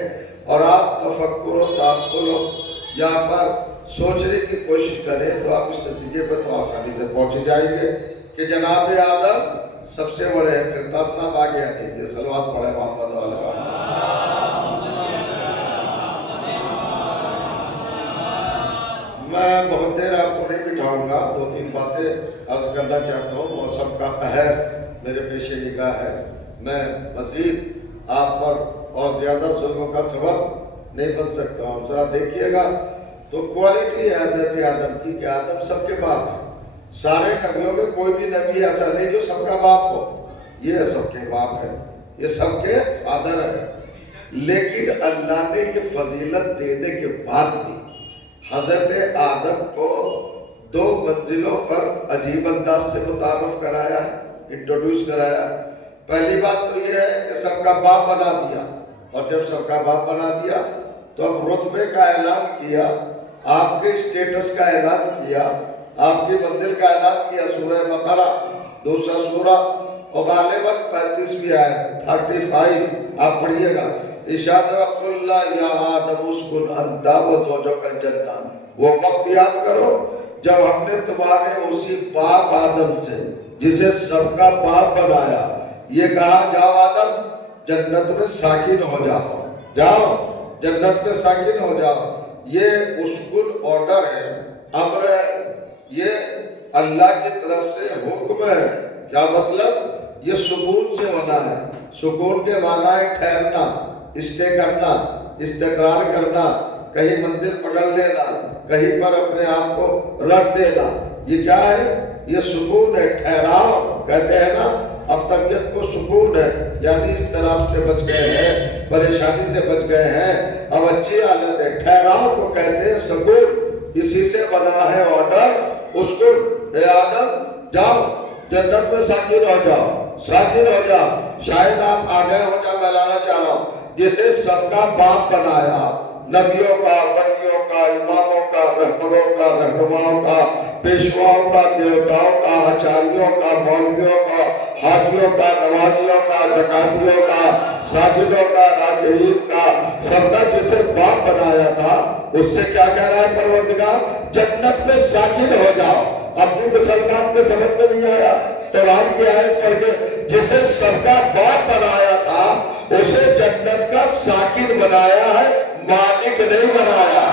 اور آپ تفکر و تعقل یہاں پر سوچنے کی کوشش کریں تو آپ اس نتیجے پر تو آسانی سے پہنچ جائیں گے کہ جناب آدم سب سے بڑے ہیں. کرتاز صاحب آگے آ جائیے, صلوات پڑھے محمد والا. میں بہت دیر آپ کو نہیں بٹھاؤں گا, 2-3 باتیں عرض کرنا چاہتا ہوں اور سب کا قہر میرے پیش نگاہ ہے. میں مزید آپ پر اور زیادہ ظلموں کا سبب نہیں بن سکتا ہوں. ذرا دیکھیے گا تو کوالٹی ہے حضرت آدم کی کہ آدم سب کے باپ ہے. سارے نبیوں میں کوئی بھی نبی ایسا نہیں جو سب کا باپ ہو. یہ سب کے باپ ہے, یہ سب کے فادر ہے. لیکن اللہ نے یہ فضیلت دینے کے بعد بھی حضرت آدم کو 2 منزلوں پر عجیب انداز سے متعارف کرایا ہے, انٹروڈیوس کرایا. پہلی بات تو یہ ہے کہ سب کا باپ بنا دیا, اور جب سب کا باپ بنا دیا تو اب رتبے کا اعلان کیا, آپ کے اسٹیٹس کا اعلان کیا, آپ کی منزل کا اعلان کیا. سورہ بقرہ دوسرا سورہ اور غالباً 35ویں آیت 35 آپ پڑھیے گا. ارشاد وقت اللہ یا آدم اسکن انت وزوجک الجنہ. وہ وقت یاد کرو جب ہم نے تمہارے اسی باپ آدم سے جسے سب کا باپ بنایا یہ کہا جاؤ آدم جنت میں ساکن ہو جاؤ, جاؤ جنت میں ساکن ہو جاؤ. یہ اسکن آرڈر ہے, امر ہے, یہ اللہ کی طرف سے حکم ہے. کیا مطلب؟ یہ سکون سے ہونا ہے. سکون کے معنی ہے ٹھہرنا, اسٹے کرنا, استقرار کرنا, کہیں منزل پکڑ لینا, کہیں پر اپنے آپ کو رکھ دینا. یہ کیا ہے؟ یہ سکون ہے, ٹھہراؤ. کہتے ہیں نا اب طبیعت کو سکون ہے, یعنی اس طرح سے بچ گئے ہیں, پریشانی سے بچ گئے ہیں, اب اچھی حالت ہے. ٹھہراؤ کو کہتے ہیں سکون. اسی سے بنا ہے آرڈر. اس کو اے آدم جاؤ جنت میں ساکن ہو جاؤ, ساکن ہو جاؤ. شاید آپ آگے ہو جاؤ, میں لانا چاہ رہا ہوں جسے سب کا باپ بنایا, نبیوں کا, ولیوں کا, اماموں کا, رہبروں کا, رہنماؤں کا, پیشواؤں کا, دیوتاؤں کا, آچاریوں کا, مولویوں کا, حاجیوں کا, نمازیوں کا, زکاتیوں کا, ساجدوں کا, راکعین کا, سب کا جسے باپ بنایا تھا اس سے کیا کہہ رہا ہے پروردگار؟ جنت میں ساکن ہو جاؤ. اپنی مسلمان کے سمجھ میں نہیں آیا قرآن کی آیت پڑھ کے جسے سب کا باپ بنایا تھا اسے جنت کا ساکن بنایا ہے, مالک نہیں بنایا.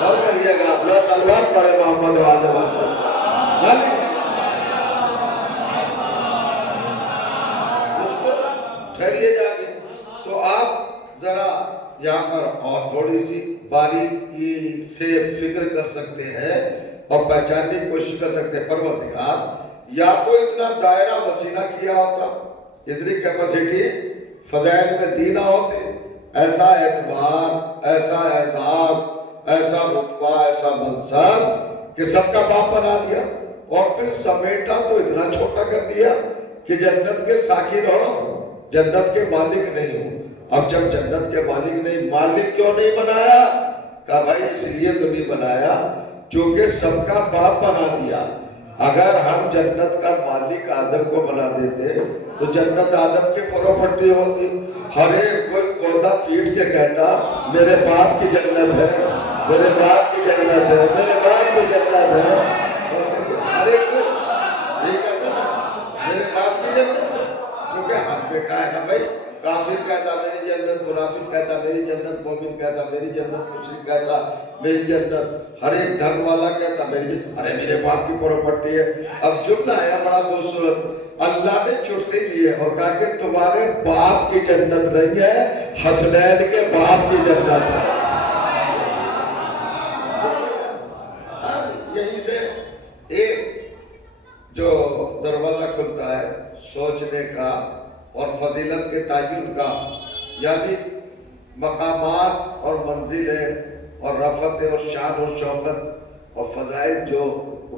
غور کریے گا, اپنا صلوات پڑھے محمد والے مالک. ٹھہریے جا کے تو آپ ذرا یہاں پر اور تھوڑی سی باریکی سے فکر کر سکتے ہیں اور پہچاننے کی کوشش کر سکتے ہیں. پروردگار یا تو اتنا دائرہ وسیع نہ کیا ہوتا, اتنی کیپیسٹی فضائل میں دی نہ ہوتی, ایسا اعتبار, ایسا اعزاز, ایسا رتبہ, ایسا منصب کہ سب کا باپ بنا دیا, اور پھر سمیٹا تو اتنا چھوٹا کر دیا کہ جنت کے ساکن ہو, جنت کے مالک نہیں ہو. اب جب جنت کے مالک نہیں, مالک کیوں نہیں بنایا؟ کہا بھائی اس لیے تو نہیں بنایا چونکہ سب کا باپ بنا دیا. اگر ہم جنت کا مالک آدم کو بنا دیتے تو جنت آدم کی پراپرٹی ہوتی. ہر ایک کوئی کودا پیٹ کے کہتا میرے باپ کی جنت ہے, میرے باپ کی جنت ہے, میرے باپ کی جنت ہے. ہر ایک کو یہ کہتا میرے باپ کی جنت ہے, کیونکہ ہم پہ کہا ہے نا بھائی, کافر کہتا میری جنت, منافق کہتا میری جنت, مومن کہتا میری جنت, مشرک کہتا میری جنت, ہر ایک دھن والا کہتا میری, ارے میرے باپ کی پراپرٹی ہے. اب جملہ ہے بڑا خوبصورت, اللہ نے چھٹی لی ہے اور کہا کہ تمہارے باپ کی جنت نہیں ہے, حسنین کے باپ کی جنت ہے. یہیں سے ایک جو دروازہ کھلتا ہے سوچنے کا اور فضیلت کے تعین کا, یعنی مقامات اور منزلیں اور رفعت اور شان اور شوکت اور فضائل جو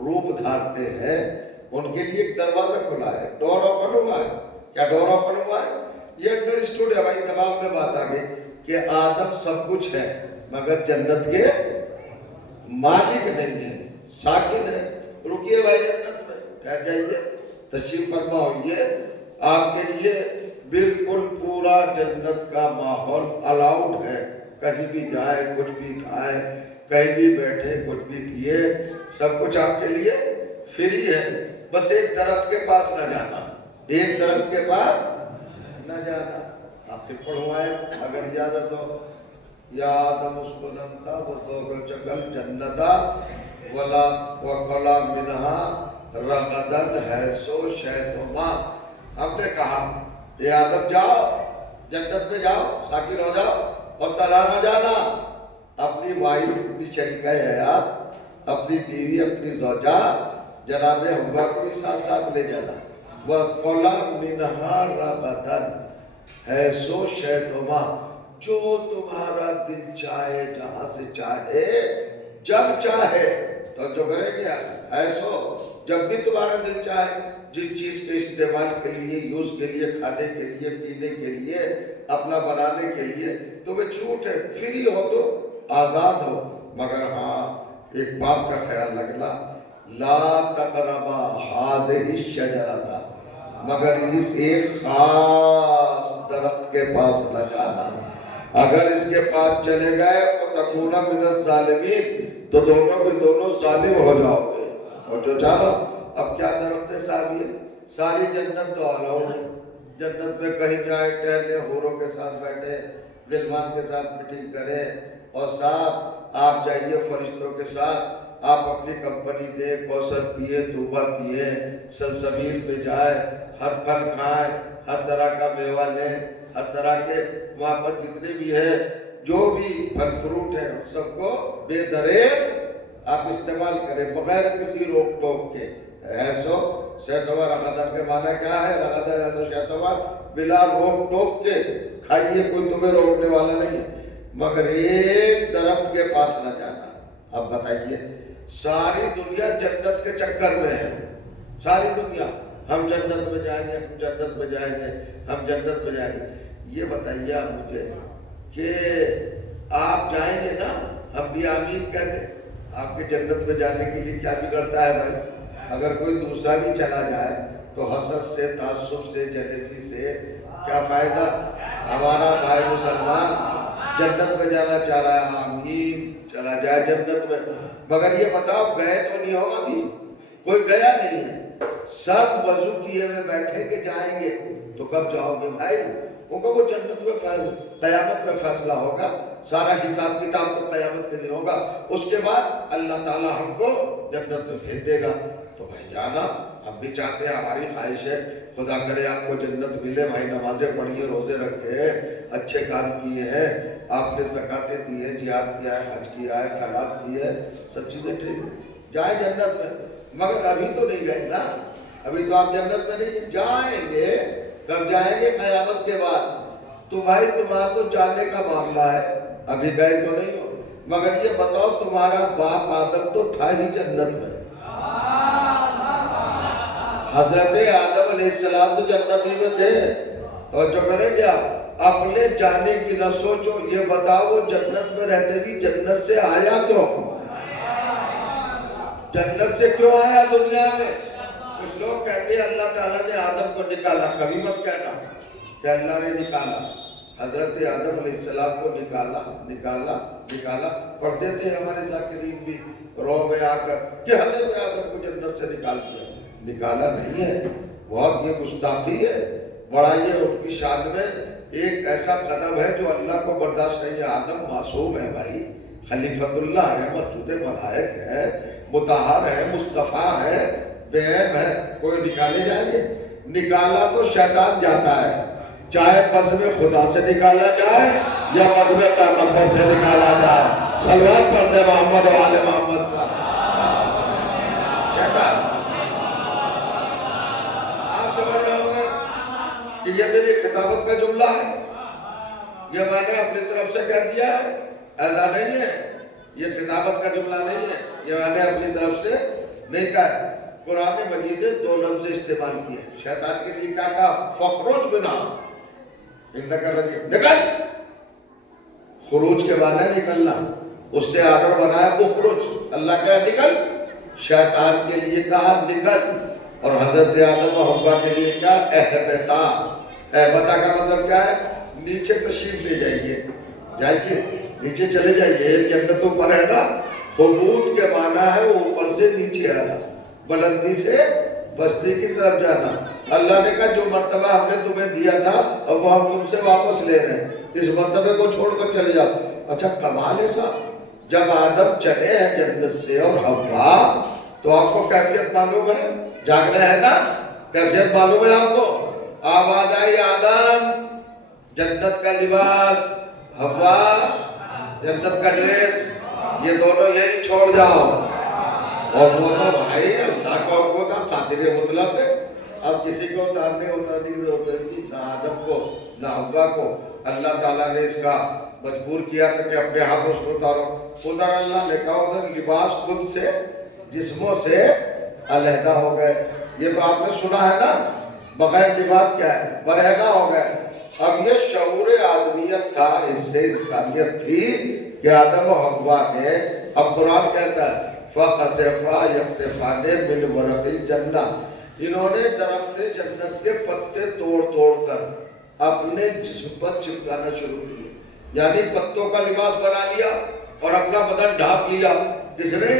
روپ دھارتے ہیں ان کے لیے ایک دروازہ کھلا ہے, ڈور اوپن ہوا ہے. کیا ڈور اوپن ہوا ہے؟ یہ انڈرسٹوڈ ہے بھائی, دماغ میں بات آ گئی کہ آدم سب کچھ ہے مگر جنت کے مالک نہیں ہے, ساکن ہے. رکیے بھائی جنت میں, ٹھہر جائیے, تشریف فرماؤ. یہ آپ کے لیے بالکل پورا جنت کا ماحول الاؤڈ ہے. کہیں بھی جائے، کچھ بھی کھائے، کہیں بھی بیٹھے، کچھ بھی پیے، سب کچھ آپ کے لیے فری ہے. بس ایک درخت کے پاس نہ جانا، ایک درخت کے پاس نہ جانا. آپ سے پڑھوائے اگر اجازت ہو. یا آدم اسکن وزوجک الجنۃ ولا وکلا منہا رغدا حیث شئتما. ہم نے کہا اے آدم جاؤ، جنت میں جاؤ، ساکن ہو جاؤ اور تلا نہ جانا. اپنی وائف، اپنی شریکہ حیات، اپنی بیوی، اپنی زوجہ جناب حوا کو بھی ساتھ ساتھ لے جانا. وَقُلَ مِنْهَا رَغَدًا حَيْثُ شِئْتُمَا. جو تمہارا دل چاہے، جہاں سے چاہے، جب چاہے. تو جو کرے گیا ایسو جب بھی تمہارا دل چاہے، جس چیز کے استعمال کے لیے، یوز کے لیے، کھانے کے لیے، پینے کے لیے، اپنا بنانے کے لیے تمہیں چھوٹ ہے، فری ہو تو آزاد ہو. مگر ہاں ایک بات کا خیال رکھنا، لا تقربا هذه الشجرۃ، مگر اس ایک خاص درخت کے پاس نہ جانا. اگر اس کے پاس چلے گئے فتکون من الظالمین، تو دونوں بھی دونوں ظالم ہو جاؤ گے. اور جو جانا اب کیا درخت ہے ساری ساری جنت تو الاؤڈ ہے. جنت میں کہیں جائے، ٹہلے، حوروں کے ساتھ بیٹھے، غلمان کے ساتھ میٹنگ کریں، اور صاحب آپ جائیے فرشتوں کے ساتھ، آپ اپنی کمپنی دیں، کوثر پیے، طوبہ پیے، سلسبیل پہ جائے، ہر پھل کھائیں، ہر طرح کا میوہ لیں، ہر طرح کے وہاں پر جتنے بھی ہے جو بھی پھل فروٹ ہے سب کو بے دریغ آپ استعمال کریں بغیر کسی روک ٹوک کے. ایسو شیطوا رغدا کے معنی کیا ہے؟ رغدا ایسو شیطوا بلا روک ٹوک کے کھائیے، کوئی تمہیں روکنے والا نہیں، مگر ایک درخت کے پاس نہ جانا. اب بتائیے ساری دنیا جنت کے چکر میں ہے، ساری دنیا ہم جنت میں جائیں گے، ہم جنت میں جائیں گے، ہم جنت میں جائیں گے. یہ بتائیے آپ مجھے کہ آپ جائیں گے نا، ہم بھی آمین کہتے ہیں. آپ کے جنت میں جانے کے لیے کیا بگڑتا ہے بھائی؟ اگر کوئی دوسرا بھی چلا جائے تو حسد سے، تعصب سے، جلیسی سے کیا فائدہ؟ ہمارا بھائی مسلمان جنت میں جانا چاہ رہا ہے، آمین، چلا جائے جنت میں. مگر یہ بتاؤ گئے تو نہیں ہوگا بھی؟ کوئی گیا نہیں ہے. سب وضو کیے ہوئے بیٹھے کہ جائیں گے. تو کب جاؤ گے بھائی؟ کیونکہ وہ جنت میں قیامت میں فیصلہ ہوگا، سارا حساب کتاب تو قیامت کے دن ہوگا. اس کے بعد اللہ تعالیٰ ہم کو جنت میں بھیج دے گا. تو بھائی جانا ہم بھی چاہتے ہیں، ہماری خواہش ہے خدا کرے آپ کو جنت ملے. بھائی نمازیں پڑھیے، روزے رکھے ہیں، اچھے کام کیے ہیں، آپ نے زکاتیں دی ہیں، جہاد کیا ہے، حج کیا ہے، خیرات کی ہے، سب چیزیں ٹھیک جائے جنت میں. مگر ابھی تو نہیں گئے نا، ابھی تو آپ جنت میں نہیں جائیں گے. کب جائیں گے؟ قیامت کے بعد. تو بھائی تمہارا تو جانے کا معاملہ ہے، ابھی گئے تو نہیں ہو. مگر یہ بتاؤ تمہارا باپ آدم تو تھا ہی جنت میں. حضرت آدم علیہ السلام تو جنت ہی میں تھے. اور جو کرے کیا اپنے جانے کی نہ سوچو. یہ بتاؤ وہ جنت میں رہتے بھی جنت سے آیا کیوں؟ جنت سے کیوں آیا دنیا میں؟ کچھ لوگ کہتے ہیں اللہ تعالیٰ نے آدم کو نکالا. کبھی مت کہنا کہ اللہ نے نکالا. حضرت آدم علیہ السلام کو نکالا نکالا نکالا. پڑھتے تھے ہمارے ذاکرین بھی رو میں آ کر کہ حضرت آدم کو جنت سے نکال دیا. نکالا نہیں ہے. بہت یہ گستاخی ہے، بڑا یہ ان کی شان میں ایک ایسا قدم ہے جو اللہ کو برداشت نہیں ہے. آدم معصوم ہے بھائی، خلیفۃ اللہ ہے، مسعود ملائک ہے، مطہر ہے، مصطفیٰ ہے، بے عیب ہے. کوئی نکالے جائیں گے؟ نکالا تو شیطان جاتا ہے، چاہے مذہب خدا سے نکالا جائے یا مذہب پیغمبر سے نکالا جائے. صلوات پڑھتے محمد و آل محمد کا. شیطان آپ سمجھ رہے ہوں گے کہ یہ میری خطابت کا جملہ ہے، یہ میں نے اپنی طرف سے کہہ دیا ہے، ایسا نہیں ہے. یہ خطابت کا جملہ نہیں ہے، یہ میں نے اپنی طرف سے نہیں کہا. قرآن مجید نے دو لفظ استعمال کیے شیطان کے لیے. کیا کہا؟ فخرج بنا، نکل. خروج کے بعد ہے نکلنا، اس سے آرڈر بنایا اخرج. اللہ کہا نکل، شیطان کے لیے کہا نکل. اور حضرت آدم و حوا کے لیے کیا اہبتا، اہبتا کا مطلب کیا ہے؟ نیچے تشریف لے جائیے، جائیے نیچے چلے جائیے، جنت اوپر ہے نا، حبوط کے معنی ہے وہ اوپر سے نیچے آنا، بلندی سے بستی کی طرف جانا۔ اللہ نے کہا جو مرتبہ ہم نے تمہیں دیا تھا اب وہ ہم تم سے واپس لے رہے ہیں، اس مرتبے کو چھوڑ کر چلے جاؤ۔ اچھا کمال ہے صاحب، جب آدم چلے ہیں جنت سے اور حوا، تو آپ کو کیفیت معلوم ہے، جاگ رہے ہیں نا، کیفیت معلوم ہے آپ کو؟ آواز آئی آدم جنت کا لباس، حوا جنت کا ڈریس، یہ دونوں یہی چھوڑ جاؤ۔ اور وہ تو بھائی اللہ کا حکم تھا، قادر مطلق ہے، اب کسی کو اتارنے اترنے کی ضرورت نہیں تھی، نہ آدم کو نہ حوا کو۔ اللہ تعالیٰ نے اس کا مجبور کیا تھا کہ اپنے ہاتھوں سے اتارو، ادھر اللہ نے کہا ادھر لباس خود سے جسموں سے علیحدہ ہو گئے۔ یہ تو آپ نے سنا ہے نا، بغیر لباس کیا ہے، برہنہ ہو گئے۔ اب یہ شعور آدمیت تھا، اس سے انسانیت تھی کہ آدم و حوا نے، اب قرآن کہتا ہے فَخَسَفَا يَخْتَفَانِ مِنْ وَرَقِ الْجَنَّةِ، انہوں نے درخت جنت کے پتے توڑ توڑ کر اپنے جسم پر چپکانا شروع کیے، یعنی پتوں کا لباس بنا لیا اور اپنا بدن ڈھانپ لیا۔ کس نے؟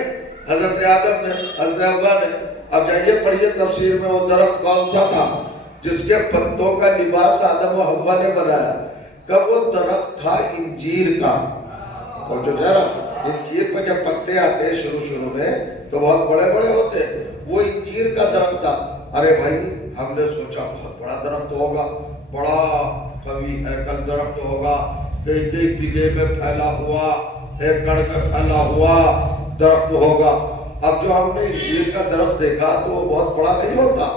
حضرت آدم نے، حضرت حوا نے۔ اب جائیے پڑھیے تفسیر میں وہ درخت کون سا تھا جس کے پتوں کا لباس آدم و حوا نے بنایا؟ کب وہ درخت تھا انجیر کا، اور جو انجیر پہ جب پتے آتے ہیں شروع میں تو بہت بڑے بڑے ہوتے ہیں، وہ انجیر کا درخت تھا۔ ارے بھائی ہم نے سوچا بہت بڑا درخت ہوگا، بڑا قوی ہیکل درخت ہوگا، کئی کئی بیگھے میں پھیلا ہوا، ایکڑ میں پھیلا ہوا درخت ہوگا۔ اب جو ہم نے انجیر کا درخت دیکھا تو وہ بہت بڑا نہیں ہوتا،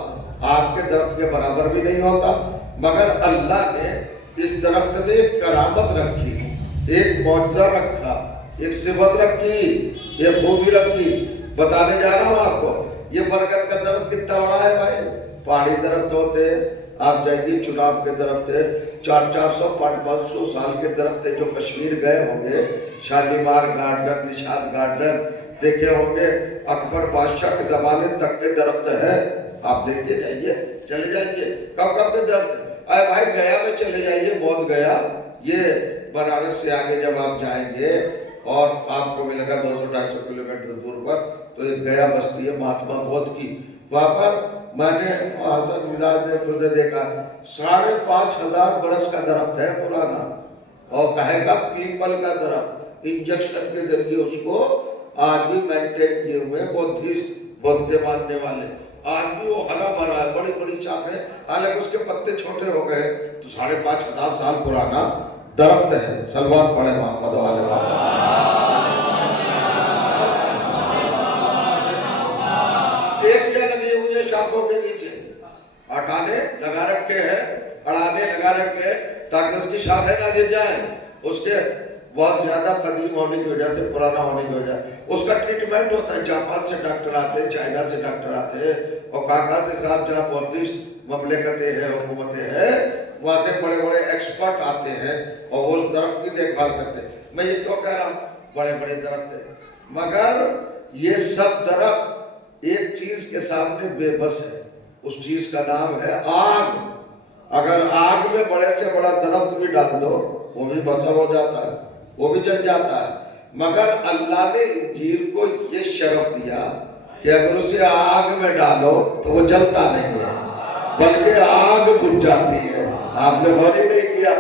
آم کے درخت کے برابر بھی نہیں ہوتا، مگر اللہ نے اس درخت نے ایک کرامت رکھی، ایک معجزہ رکھا، ایک صفت رکھی، ایک خوبی رکھی۔ بتانے جا رہا ہوں آپ کو، یہ برکت کا درخت کتنا بڑا ہے بھائی، پہاڑی درخت ہوتے ہیں، آپ جائیے چناب کے درخت ہے، 400 500 سال کے درخت ہے، جو کشمیر گئے ہوں گے، شالیمار گارڈن، نشاد گارڈن دیکھے ہوں گے، اکبر بادشاہ کے زمانے تک کے درخت ہے، آپ دیکھتے جائیے، چلے جائیے، کب کے درخت، اے بھائی گیا میں چلے جائیے، بہت گیا، یہ بنارس سے آگے جب آپ جائیں گے اور آپ کو ملے گا 200-250 کلومیٹر دور پر، تو ایک گیا بستی ہے مہاتما بدھ کی، وہاں پر میں نے حسن مزاج نے خود دیکھا 5,500 برس کا درخت ہے پرانا، اور کہے گا پیپل کا درخت، انجیکشن کے ذریعے اس کو آج بھی مینٹین کیے ہوئے بدھ کے ماننے والے، آج بھی وہ ہرا بھرا ہے، بڑی بڑی شاخیں، حالانکہ اس کے پتے چھوٹے ہو گئے، تو 5,500 سال پرانا درخت ہے۔ صلوات پڑھے محمد والے ایک جگہ لگی ہوئی ہے شاخوں کے نیچے، اٹھانے لگا رکھے ہیں، اڑانے لگا رکھے ہیں تاکہ اس کی شاخیں نہ گر جائیں، اس کے بہت زیادہ قدیم ہونے کی وجہ سے، پرانا ہونے کی وجہ سے اس کا ٹریٹمنٹ ہوتا ہے۔ جاپان سے ڈاکٹر آتے ہیں، چائنا سے ڈاکٹر آتے ہیں، اور کاکا سے صاحب جہاں 32 مملکتیں ہیں، حکومتیں ہیں، وہاں سے بڑے بڑے ایکسپرٹ آتے ہیں اور وہ اس درخت کی دیکھ بھال کرتے ہیں۔ میں یہ کیوں کہہ رہا ہوں بڑے بڑے درخت ہیں، مگر یہ سب درخت ایک چیز کے سامنے بے بس ہے، اس چیز کا نام ہے آگ۔ اگر آگ میں بڑے سے بڑا درخت بھی ڈال دو وہ بھی بسر ہو جاتا ہے، وہ بھی جل جاتا ہے، مگر اللہ نے انجیر کو یہ شرف دیا کہ اگر اسے آگ میں ڈالو تو وہ جلتا نہیں ہے بلکہ آگ بجھ جاتی ہے۔ آپ نے غور نہیں کیا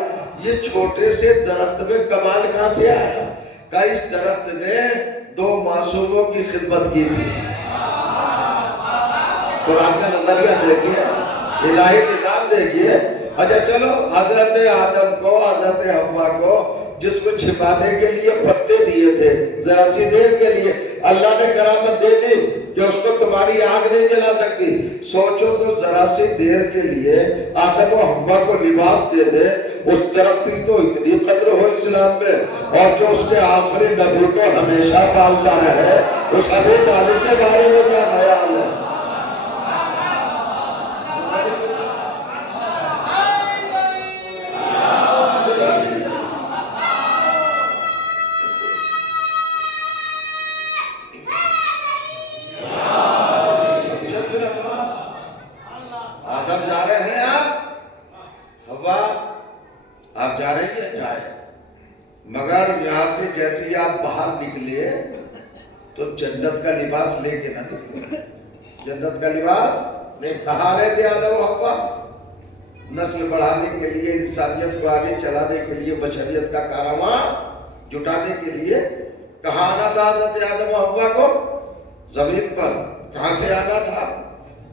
یہ چھوٹے سے درخت میں کمال کہاں سے آیا؟ کہ اس درخت نے 2 معصوموں کی خدمت کی تھی۔ قرآن کا نظریہ دیکھیے، الہی نظام دیکھیے۔ اچھا چلو، حضرت آدم کو، حضرت حوا کو جس کو چھپانے کے لیے پتے دیے تھے ذرا سی دیر کے لیے، اللہ نے کرامت دے دی کہ اس کو تمہاری آگ نہیں جلا سکتی۔ سوچو تو ذرا سی دیر کے لیے آدم و حوا کو لباس دے دے، اس درخت کی تو اتنی قدر ہو اسلام میں، اور جو اس کے آخری نبی کو ہمیشہ پالتا رہے، اس ابو طالب کے بارے میں کیا خیال ہے؟ آپ جا رہے ہیں جائیں، مگر یہاں سے جیسے آپ باہر نکلے تو جنت کا لباس لے کے نہ نکلے. جنت کا لباس نہیں. کہاں رہتے آدم و حوا؟ نسل بڑھانے کے لیے، انسانیت کو آگے چلانے کے لیے، بشریت کا کارواں جٹانے کے لیے کہاں آنا تھا حضرت آدم و حوا کو؟ زمین پر. کہاں سے آنا تھا؟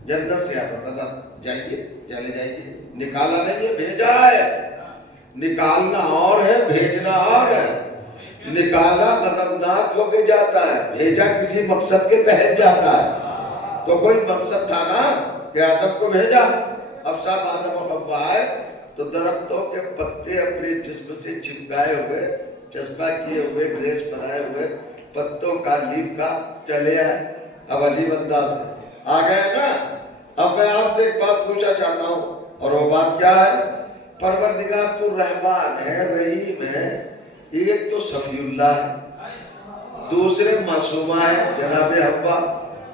جنت سے آنا تھا. جائیے چلے جائیے. نکالا نہیں ہے، بھیجا ہے. نکالنا اور ہے، بھیجنا اور ہے. نکالا خطرناک ہو کے جاتا ہے، بھیجا کسی مقصد کے تحت جاتا ہے. تو کوئی مقصد تھا نا کہ آدم کو بھیجا. اب صاحب آدم و حوا آئے تو درختوں کے پتے اپنے جسم سے چپکائے ہوئے، چسپا کیے ہوئے، ڈریس بنائے ہوئے، پتوں کا، لیف کا چلے آئے. اب عجیب انداز سے آ گئے نا. اب میں آپ سے ایک بات پوچھنا چاہتا ہوں، اور وہ بات کیا ہے؟ پروردگار تو رحمان ہے، رحیم ہے. ایک تو صفی اللہ ہے، دوسرے معصومہ ہے جناب حوا،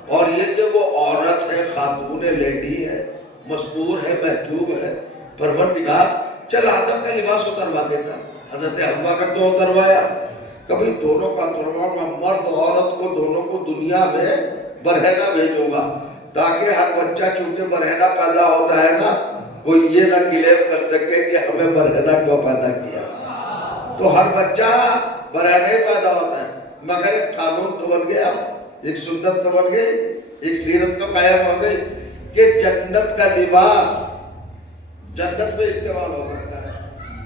اور یہ کہ وہ عورت ہے، خاتون لیڈی ہے، مصبور ہے، محجوب ہے. پروردگار چل آدم کا لباس اتروا دیتا. حضرت حوا کا تو اتروایا. کبھی دونوں کا اترواؤں، مرد عورت کو دونوں کو دنیا میں برہنہ بھیجوں گا، تاکہ ہر بچہ چونکہ برہنہ پیدا ہوتا ہے نا، کوئی یہ نہ کلیب کر سکے کہ ہمیں برہنہ کیوں پیدا کیا. تو ہر بچہ برہنہ ہی پیدا ہوتا ہے. مگر ایک قانون تو بن گیا، ایک سنت تو بن گئی، ایک سیرت تو قائم ہو گئی کہ جنت کا لباس جنت میں استعمال ہو سکتا ہے.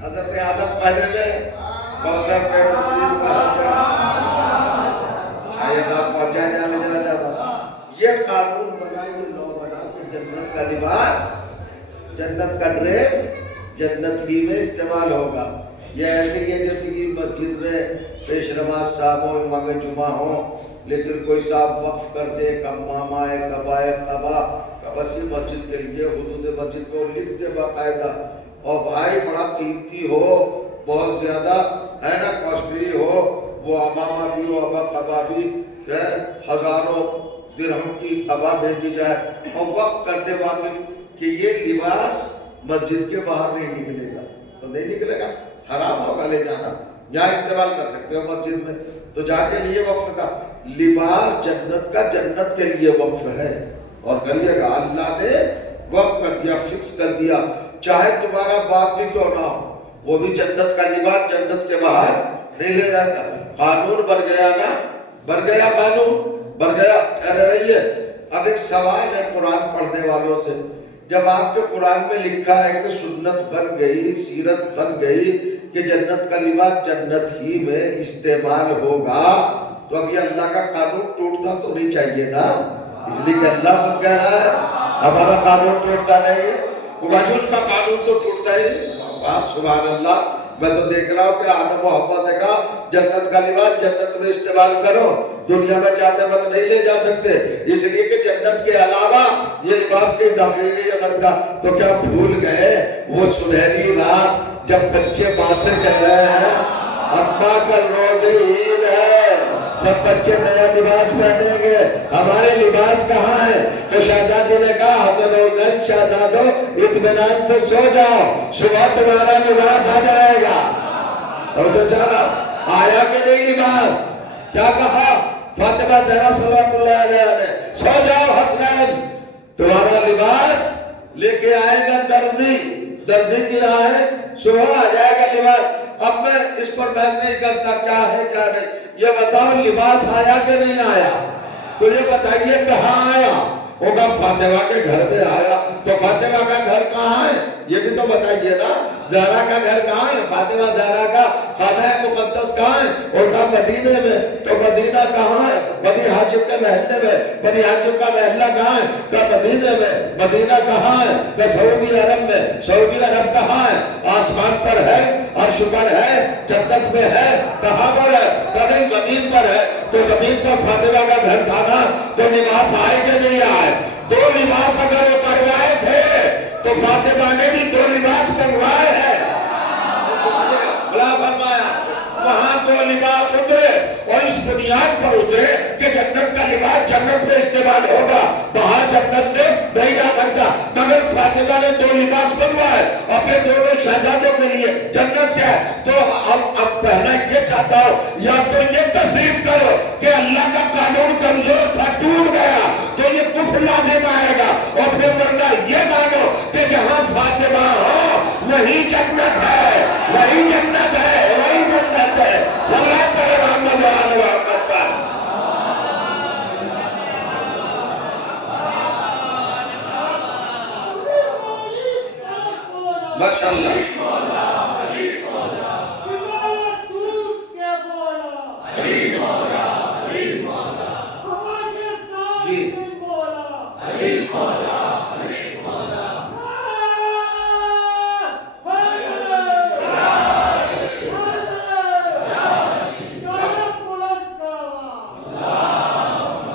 حضرت آدم پہنے میں کوثر پہ شاید آپ پہنچائے جانے جانا چاہتا. یہ قانون بنا، یہ لو بنا کہ جنت کا لباس، جنت کا ڈریس جنت ہی میں استعمال ہوگا. یہ ایسے ہی ہے جیسے کہ مسجد میں پیش نماز صاحب ہو، امام جمعہ ہو، لیکن کوئی صاحب وقف کر دے کمامہ کبائے کبا کبسی مسجد کے لیے، حدود مسجد کو لکھ دے باقاعدہ. اور بھائی بڑا قیمتی ہو، بہت زیادہ ہے نا کاسٹلی ہو، وہ امامہ بھی ہو، ابا کبا بھی، ہزاروں درہم کی کبا بھیجی جائے، اور وقف کر دے واقف کہ یہ لباس مسجد کے باہر نہیں نکلے گا. تو نہیں نکلے گا، حرام ہوگا لے جانا. یہاں استعمال کر سکتے ہو مسجد میں، تو جا کے لیے وقف کا لباس جنت کا جنت کے لیے وقف ہے. اور کریے گا، اللہ نے وقف کر دیا، فکس کر دیا. چاہے تمہارا باپ بھی کیوں نہ ہو، وہ بھی جنت کا لباس جنت کے باہر نہیں لے جاتا. قانون بن گیا نا، بن گیا قانون، بن گیا. کہہ رہی ہے. اب ایک سوال ہے قرآن پڑھنے والوں سے، جب آپ کے قرآن میں لکھا ہے کہ سنت بن گئی، سیرت بن گئی کہ جنت کا لباس جنت ہی میں استعمال ہوگا، تو اب یہ اللہ کا قانون ٹوٹنا تو نہیں چاہیے نا. اس لیے کہ اللہ بن گیا ہے، ہمارا قانون ٹوٹتا نہیں. مجوس کا قانون تو ٹوٹتا ہی. سبحان اللہ. میں تو دیکھ رہا ہوں کہ آدم و حوا سے کہا جنت کا لباس جنت میں استعمال کرو، دنیا میں جاتے وقت نہیں لے جا سکتے، اس لیے کہ جنت کے علاوہ یہ لباس کے داخل نہیں ہے گھر کا. تو کیا بھول گئے وہ سنہری رات جب بچے ماں سے کہہ رہے ہیں اماں کل روز عید ہے، سب بچے نیا لباس پہنیں گے، ہمارے لباس کہاں ہے؟ تو شہزادی نے کہا حسن حسین شہزادو اطمینان سے سو جاؤ، صبح تمہارا لباس آ جائے گا. اور تو چلا آیا کہ نہیں لباس؟ کیا کہا فاطمہ زہرا صلی اللہ علیہ نے؟ سو جاؤ حسین، تمہارا لباس لے کے آئے گا درزی. درزی کیا ہے؟ صبح آ جائے گا لباس. اب میں اس پر بحث نہیں کرتا کیا ہے کیا نہیں. یہ بتاؤ لباس آیا کہ نہیں آیا؟ تو یہ بتائیے کہاں آیا ہوگا؟ فاطمہ کے گھر میں آیا. تو فاطمہ کا گھر کہاں ہے یہ بھی تو بتائیے نا. زہرا کا گھر کہاں ہے؟ فاطمہ زہرا کا خانہ مقدس کہاں ہے؟ ان کا مدینے میں. تو مدینہ کہاں ہے؟ بنی ہاشم کے محلے میں. بنی ہاشم کا محلہ کہاں ہے؟ کا مدینے میں. مدینہ کہاں ہے؟ کا سعودی عرب میں. سعودی عرب کہاں ہے؟ آسمان پر ہے، عرش پر ہے، جنت میں ہے. کہاں پر ہے؟ کبھی زمین پر ہے. تو زمین پر فاطمہ کا گھر تھا نا، تو لباس آئے کہ نہیں آئے؟ دو لباس اگر اتروائے تھے تو فاطمہ نے بھی دو لباس کروائے ہیں. بلا فرمایا وہاں دو لباس اترے، اور اس بنیاد پر اترے کہ جنت کا لباس جنت میں استعمال ہوگا، باہر جنت سے نہیں جا سکتا. मगर फातिमा ने 2 लिबास बनवाए अपने दोनों शहजादों के लिए जन्नत से। तो अब पहना ये चाहता हूँ, या तो ये तस्लीम करो कि अल्लाह का कानून कमजोर था, टूट गया, तो ये कुफ्र लाजिम आएगा, और फिर वरना ये मानो कि जहाँ फातिमा हो वही जन्नत है, वही जन्नत है, वही जन्नत है। सल्लल्लाहु अलैहि वसल्लम। माशाअल्लाह।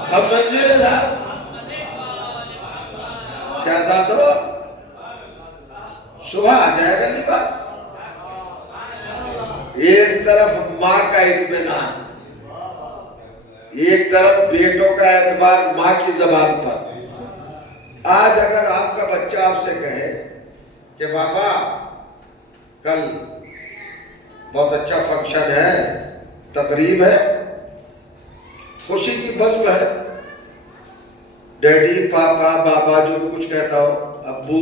अब मंजिल था शहजादों, सुबह आ जाएगा लिबास। एक तरफ माँ का इत्मीनान, एक तरफ बेटों का एतबार माँ की जबान पर। आज अगर आपका बच्चा आपसे कहे कि बाबा कल बहुत अच्छा फंक्शन है, तकरीब है, खुशी की बज़्म है, डैडी पापा बाबा जो कुछ कहता हो, अब्बू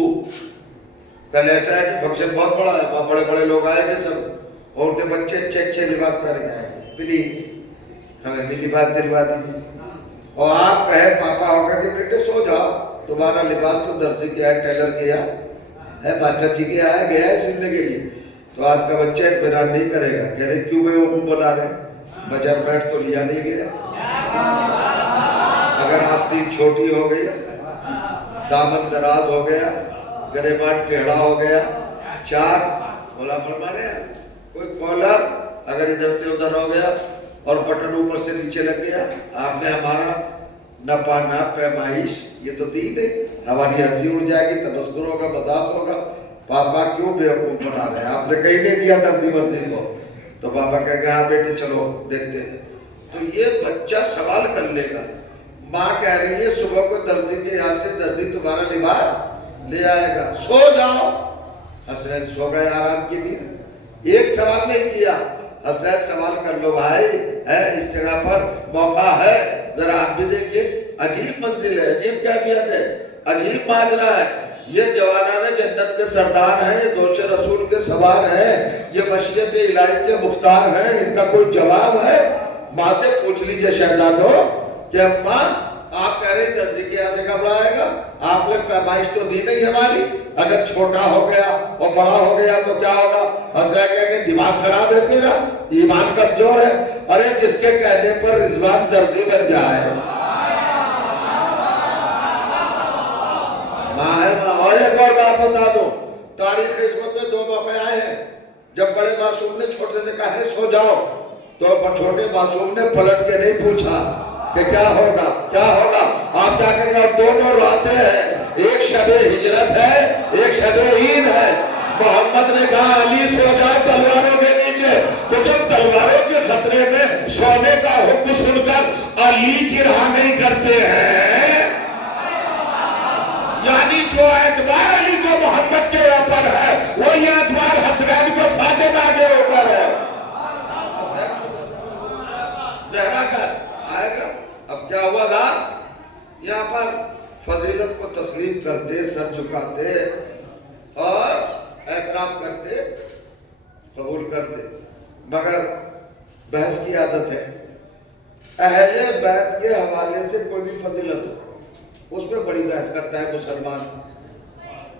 कल ऐसा है कि फंक्शन बहुत बड़ा है, बहुत बड़े बड़े लोग आएंगे सब, और उनके बच्चे अच्छे लिबास पहन के आएंगे, प्लीज हमें भी लिबास दिलवा दीजिए। और आप कहे पापा होकर के बेटे सो जाओ, तुम्हारा लिबास तो दर्जी किया है, टेलर किया है, मास्टर जी के आया गया है सिलने के लिए, तो आज का बच्चा इत्मीनान नहीं करेगा, कह रहे क्यों गए वो बना रहे, बाजार बैठ तो लिया नहीं गया। अगर आस्तीन छोटी हो गई, दामन दराज हो गया, गरेबान टेढ़ा हो गया, चाक बोला फरमाने, कोई कॉलर अगर इधर से उधर हो गया और बटन ऊपर से नीचे लग गया, आपने हमारा नफा ना पैमाइश ये तो दी नहीं, हमारी हंसी उड़ जाएगी, तबस्सुर होगा, मजाक होगा, पापा क्यों बेवकूफ बना रहे हैं, आपने कहीं नहीं दिया दर्जी वर्जी को, तो पापा कहेगा हाँ बेटे चलो देखते हैं। तो ये बच्चा सवाल कर लेगा, माँ कह रही है सुबह को दर्जी के यहाँ से दर्जी तुम्हारा लिबास ले आएगा, सो जाओ। हसनैन सो गए आराम की नींद, एक सवाल नहीं किया। हसनैन सवाल कर लो भाई, है इस जगह पर मौका है, जरा आप भी देखिए, अजीब मंजिल है, अजीब कैफियत है, अजीब माजरा है। ये जवानाने जन्नत के सरदार हैं, ये दोषे रसूल के सवार हैं, ये मशीयत इलाही के मुख्तार हैं, इनका कोई जवाब है? माँ से पूछ लीजिए शहजादों कि अम्मा आप कह रहे दर्जी के यहाँ से कब आएगा, आपने पैमाइश तो दी नहीं हमारी, अगर छोटा हो गया और बड़ा हो गया तो क्या होगा? हजरत कहेंगे दिमाग खराब है तेरा, ईमान कमजोर है। अरे जिसके कहने पर रिजवान दर्जी बन जाए, माँ है माँ। और एक और बात बता दो, तारीख इसमत में 2 मौके आए हैं जब बड़े मासूम ने छोटे से कहा है सो जाओ, तो छोटे मासूम ने पलट के नहीं पूछा कि क्या होगा क्या होगा, आप जाकर और दोनों रातें हैं, एक शबे हिजरत है, एक शबे ईद है। मोहम्मद ने कहा अली सो जाए तलवारों के नीचे, तो जब तलवारों के खतरे में सोने का हुक्म सुनकर अली जिरहा नहीं करते हैं, यानी जो एतबार अली को मोहम्मद के ऊपर है, वही एतबार हसनैन को फातिमा के ऊपर है। जहरा का आएगा। अब क्या हुआ था, यहाँ पर फजीलत को तस्लीम करते, सर झुकाते और एतराफ करते, कबूल करते, मगर बहस की आदत है। अहले बैत के हवाले से कोई भी फजीलत हो, उसमें बड़ी बहस करता है मुसलमान,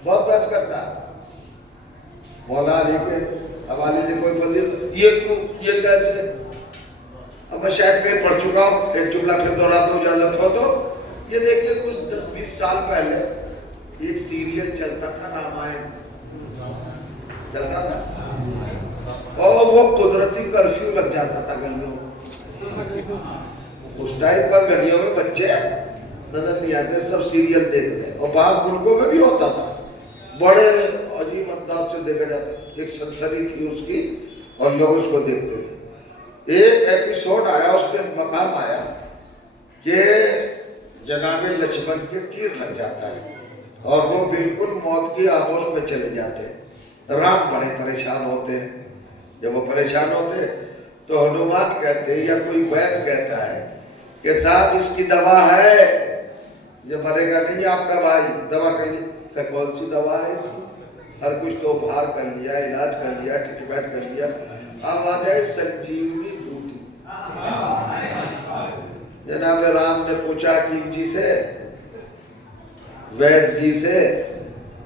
बहुत बहस करता है। मौला अली के हवाले से कोई फजीलत, ये क्यों, ये कैसे? अब मैं शायद कहीं पढ़ चुका हूँ, एक जुमला फिर दोहरा दो इजाजत हो तो। ये देखिए कुछ 10-20 साल पहले एक सीरियल चलता था, रामायण चलता था, और वो कुदरती कर्फ्यू लग जाता था गलियों में। उस टाइम पर गलियों में बच्चे नजर नहीं आते, सब सीरियल देखते, और बाहर मुल्कों में भी होता था, बड़े अजीब अंदाज से देखा जाता। एक सनसनी थी उसकी और लोग उसको देखते थे। एक एपिसोड आया, उसमें मकाम आया कि जनाबे लक्ष्मण के तीर लग जाता है और वो बिल्कुल मौत की आगोश में चले जाते हैं। राम बड़े परेशान होते हैं। जब वो परेशान होते तो हनुमान कहते हैं या कोई वैद्य कहता है कि साहब इसकी दवा है, ये मरेगा नहीं आपका भाई, दवा कहिए। कौन सी दवा है इसकी? हर कुछ तो उपहार कर लिया, इलाज कर लिया, ट्रीटमेंट कर लिया, अब आ जाए संजीवनी बूटी। जनाब राम ने पूछा कि जी से, वैद्य जी से,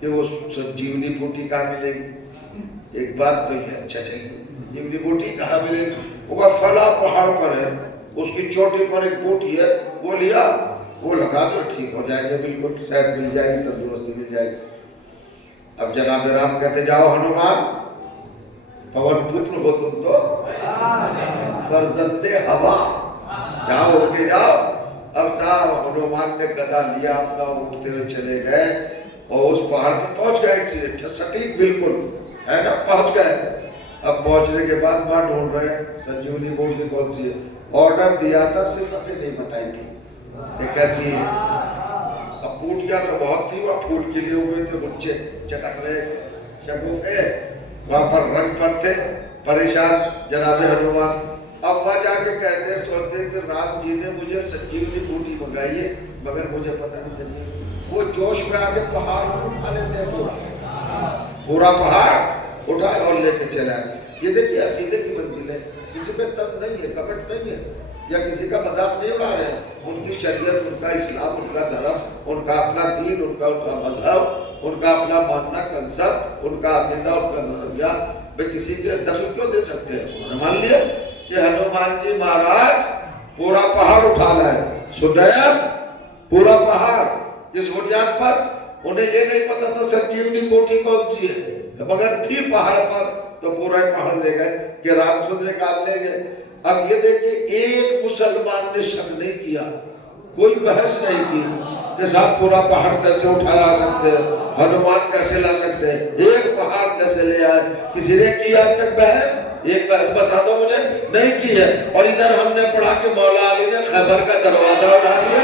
कि वो संजीवनी बूटी कहाँ मिलेगी? एक बात तो है, अच्छा चलिए संजीवनी बूटी कहाँ मिलेगी? वो फला पहाड़ पर है, उसकी चोटी पर एक बूटी है, वो लिया, वो लगा तो ठीक हो जाएगा, बिल्कुल शायद मिल जाएगी, तंदुरुस्ती मिल जाएगी। अब जनाब राम कहते जाओ हनुमान, पवन पुत्र हो तुम तो, फर्जंदे हवा, जाओ उठे जाओ। अब साहब हनुमान ने गदा लिया अपना, उठते हुए चले गए और उस पहाड़ पर पहुंच गए, सटीक बिल्कुल है ना, पहुंच गए। अब पहुंचने के बाद वहां ढूंढ रहे संजीवनी बूटी कौन सी है। ऑर्डर दिया था, सिर्फ अपने नहीं बताई थी कैसी है। अब बूटियां तो बहुत थी, वह फूल खिले हुए थे, बच्चे चटक रहे, शगुफे वहां पर रंग पर थे, परेशान जनाब हनुमान। अब वह जाके कहते सोचते कि राम जी ने मुझे संजीवनी बूटी मंगाई है, मगर मुझे पता नहीं संजीवनी। वो जोश में आके पहाड़ उठा लेते हैं, पूरा पहाड़ उठा और लेके चला। ये देखिए अकीदे की मंजिल है, किसी पे तंग नहीं है, कपट नहीं है, या किसी का मजाक नहीं उड़ा रहे हैं। उनकी शरीयत, उनका इस्लाम, उनका धर्म, उनका अपना दीन, उनका मजहब, उनका अपना मानना कंसेप्ट, उनका अकीदा, उनका नजरिया, वे किसी के दखल क्यों दे सकते हैं? उन्होंने मान लिया कि हनुमान जी महाराज पूरा पहाड़ उठा लाए, सुदैव पूरा पहाड़। इस बुनियाद पर उन्हें ये नहीं पता था संजीवनी बूटी कौन सी है, मगर थी पहाड़ पर, तो पूरा पहाड़ ले गए कि रामचंद्र निकाल ले गए। अब ये देखिए एक मुसलमान ने शक नहीं किया, कोई बहस नहीं की कि साहब पूरा पहाड़ कैसे उठा ला सकते हैं, हनुमान कैसे ला सकते हैं, एक पहाड़ कैसे ले आए? किसी ने की आज तक बहस? एक बहस बता दो मुझे, नहीं की है। और इधर हमने पढ़ा कि मौला अली ने खैबर का दरवाजा उठा दिया,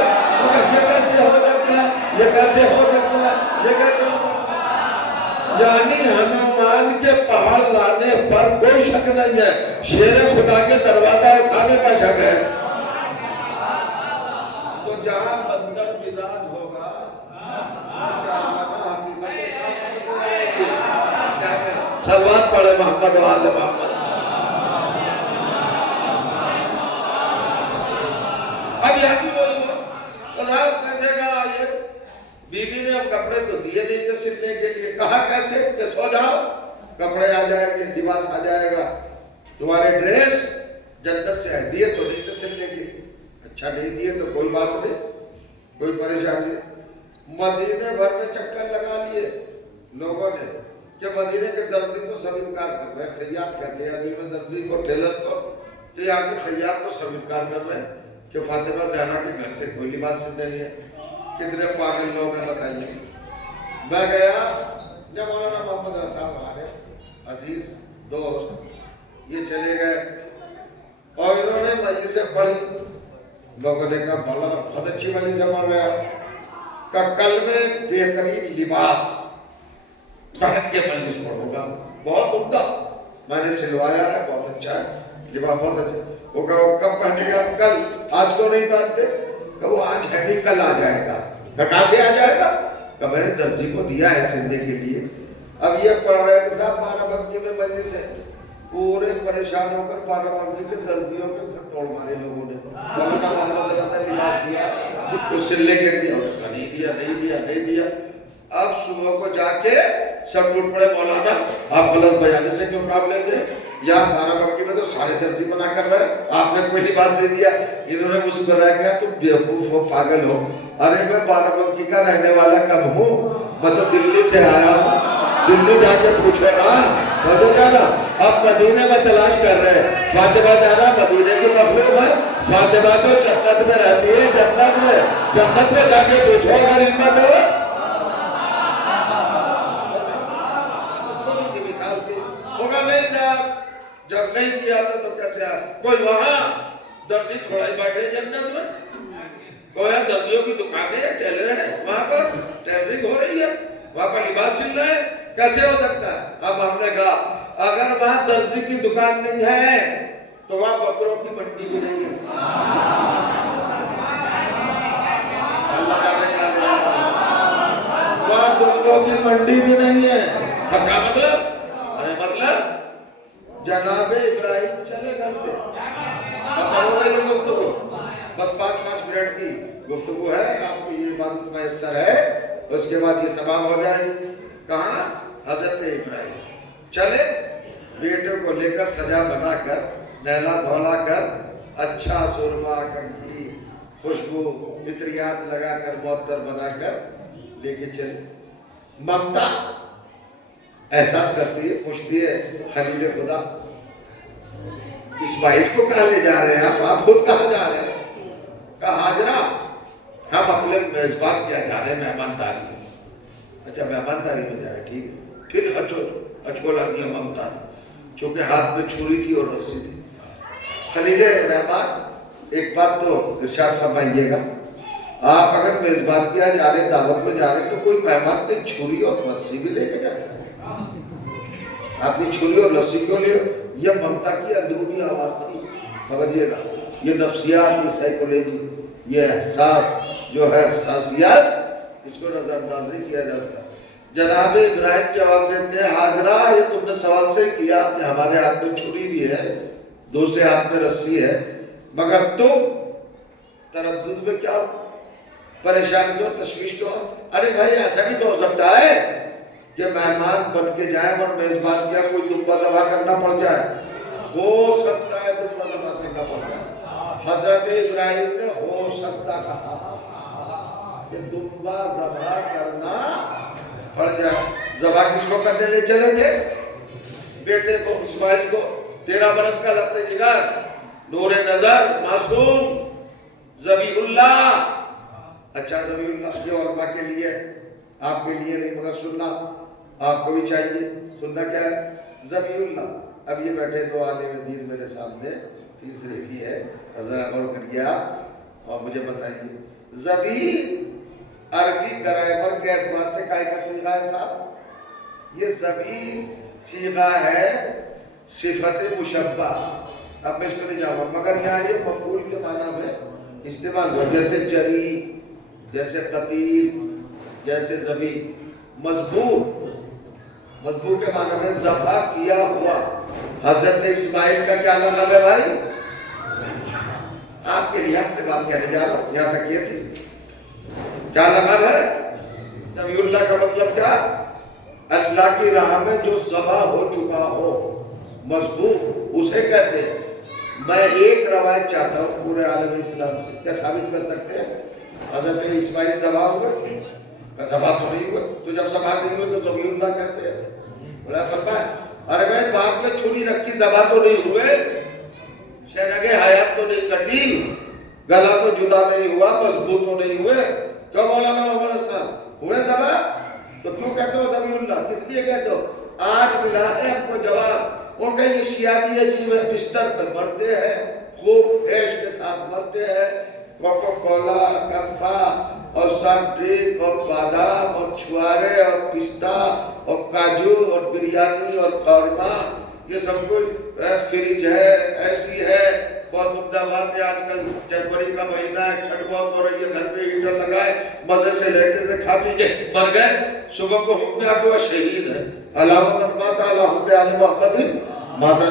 ये कैसे हो सकता है? ये कैसे हो सकता है? ये कैसे? यानी हनुमान के पहाड़ लाने पर कोई शक नहीं है, शेर खुदा के दरवाजा उठाने का शक है। तो जहां बंदर मिजाज होगा, सलवात पढ़े मोहम्मद वाले मोहम्मद। अब यहाँ भी वही हो, कैसेगा ये? बीबी ने अब कपड़े तो दिए नहीं थे सिलने के लिए, कहा कैसे कि सो जाओ, कपड़े आ जाएंगे, लिबास आ जाएगा, तुम्हारे ड्रेस जन्नत से है, दिए तो नहीं थे सिलने के लिए। अच्छा नहीं दिए तो कोई बात नहीं, कोई परेशानी नहीं। मदीने भर में चक्कर लगा लिए लोगों ने कि मदीने के दर्जी तो सब इनकार कर रहे हैं, खैयात कहते हैं अभी में दर्जी को, टेलर को, तो यहाँ के खैयात तो सब इनकार कर रहे हैं कि फातिमा ज़हरा के घर से कोई लिबास सिलने नहीं है। कितने पागल लोग हैं बताइए। मैं गया जब मौलाना मोहम्मद रसा हमारे अजीज दोस्त, ये चले गए और इन्होंने मस्जिद से पढ़ी, लोगों ने कहा मौलाना बहुत अच्छी मस्जिद से पढ़ गया, का कल में बेहतरीन लिबास पहन के मस्जिद पढ़ूंगा, बहुत उम्दा, मैंने सिलवाया है, बहुत अच्छा है लिबास, बहुत अच्छा। वो कब पहनेगा? कल, आज तो नहीं पहनते, वो आज है नहीं, कल आ जाएगा। कहाँ से आ जाएगा? कब मैंने दर्जी को दिया है सिलने के लिए। अब ये पढ़ रहे थे साहब बाराबंकी में मस्जिद से, पूरे परेशान होकर बाराबंकी के दर्जियों के फिर तोड़ मारे लोगों ने। लिबास दिया, कुछ सिलने के लिए नहीं दिया, नहीं दिया, नहीं दिया। अब सुबह को जाके सब टूट पड़े, मौलाना आप गलत बयानी से क्यों काम लेते? या बाराबंकी में तो सारे दर्जी बना कर रहे, आपने कोई लिबास दे दिया। इन्होंने मुस्कुराया, क्या तुम बेवकूफ हो, पागल हो? अरे मैं बाराबंकी का रहने वाला कब हूँ? मैं तो दिल्ली से आया हूँ, दिल्ली जाके पूछो ना, बदल जाना। अब मदीने में तलाश कर रहे हैं, फातिमा ज़हरा मदीने की मखलूक है, फातिमा तो जन्नत में रहती है, जन्नत में जाके पूछो अगर हिम्मत हो। होगा नहीं साहब, जब नहीं किया था तो कैसे आया? कोई वहां दर्जी थोड़ा ही बैठे जन्नत में, कोया दर्जियों की दुकानें हैं, टेलर हैं, वहां पर टेलरिंग हो रही है, वहां पर लिबास सिल रहे हैं, कैसे हो सकता है? अब हमने कहा अगर वहां दर्जी की दुकान नहीं है तो वहां बकरों की मंडी भी नहीं है। अल्लाह का वहां बकरों की मंडी भी नहीं है। क्या मतलब? अरे मतलब जनाबे इब्राहिम चले घर से, हो रही है गुफ्तगू, बस 5-5 मिनट की गुफ्तगू है, आपको ये बात मैसर है, उसके बाद ये तमाम हो जाएगी। कहाँ? हजरत इब्राहिम चले, बेटों को लेकर सजा बनाकर, नहला धोला कर, अच्छा सुरमा कंघी खुशबू इत्रियात लगाकर मुअत्तर बनाकर लेके चले। ममता एहसास करती है, पूछती है खलील खुदा इस्माइल को कहाँ ले जा रहे हैं आप खुद कहाँ जा रहे हैं? कहा हाजरा हम अपने मेजबान क्या जा रहे हैं मेहमानदारी में। अच्छा मेहमानदारी में जाए, ठीक, फिर अचकोला दिया ममता, क्योंकि हाथ में छुरी थी और रस्सी थी। खलील रहमान एक बात तो इरशाद फरमाइएगा, आप अगर मेजबान क्या जा रहे, दावत में जा रहे, तो कोई मेहमान ने छुरी और रस्सी भी लेके जाए? आपने छुरी और लस्सी क्यों लियो? यह ममता की अंदरूनी आवाज थी, समझिएगा। ये नफ्सियात की साइकोलॉजी, ये एहसास जो है एहसासियात, इसको नजरअंदाज नहीं किया जाता। जनाब इब्राहिम जवाब देते हैं, हाजरा ये तुमने सवाल से किया, आपने हमारे हाथ में छुरी भी है, दूसरे हाथ में रस्सी है, मगर तुम तरद्दुद में क्या हो, परेशान क्यों, तशवीश क्यों? अरे भाई ऐसा भी तो हो सकता है कि मेहमान बन के जाए और मेजबान क्या कोई दुम्बा दबा करना पड़ जाए, हो सकता है दुम्बा दबा करना पड़ जाए। हजरत इब्राहिम ने हो सकता कहा कि दुम्बा दबा करना पड़ जाए। जबा किसको करने ले चले थे? बेटे को, इस्माइल को। 13 बरस का लगते जिगर, नूरे नजर, मासूम ज़बीहुल्लाह। अच्छा ज़बीहुल्लाह ये औरमा के लिए, आपके लिए नहीं, मगर सुनना आपको भी चाहिए। सुनना क्या है? ज़बीहुल्लाह। अब ये बैठे दो आलिम दीन मेरे सामने, तीसरे भी है, जरा गौर करिए आप और मुझे बताइए, ज़बी अरबी ग्रामर के एतबार से काय का सीगा है साहब? ये ज़बी सीगा है सिफत मुशब्बा। अब मैं इसको नहीं जाऊंगा, मगर यहाँ ये मफूल के माना में इस्तेमाल हुआ, जैसे जरी, जैसे कतील, जैसे ज़बी। मजबूर के माना में ज़बा किया हुआ। हजरत इस्माइल का क्या लक़ब है भाई? आपके लिहाज से बात कहने जा रहा हूँ, यहाँ तक ये थी, क्या लक़ब है? ज़बीहुल्लाह का मतलब क्या? अल्लाह की राह में जो ज़बा हो चुका हो, मजबूर, उसे कहते हैं। मैं एक रवायत चाहता हूँ पूरे आलम इस्लाम से, क्या साबित कर सकते हैं हजरत इस्माइल ज़बा हुए? ज़बा तो नहीं हुए, तो जब ज़बा नहीं हुए तो ज़बीहुल्लाह कैसे है? बोला फरमाया, अरे भाई बाप ने छुरी रखी, ज़बा तो नहीं हुए, शरगे हयात तो नहीं कटी, गला तो जुदा नहीं हुआ, मजबूत तो नहीं हुए, क्यों मौलाना मोहम्मद साहब हुए ज़बा? तो क्यों कहते हो ज़बीहुल्लाह? किस लिए कहते हो? आज मिला है हमको जवाब। उनका ये शियाबी अजीब है, बिस्तर पे मरते हैं, खूब ऐश के साथ मरते हैं, कोको कोला, कप्पा और सॉफ्ट ड्रिंक और बादाम और छुआरे और पिस्ता और काजू और बिरयानी और कौरमा, ये सब कुछ फ्रिज है, ऐसी है, बहुत उम्दा बात है। आजकल जनवरी का महीना है, ठंड बहुत हो रही है, घर पे हीटर लगाए, मजे से लेटे से खा पी के मर गए, सुबह को हुक्म आके शहीद है। अल्लाह माता मोहम्मद माता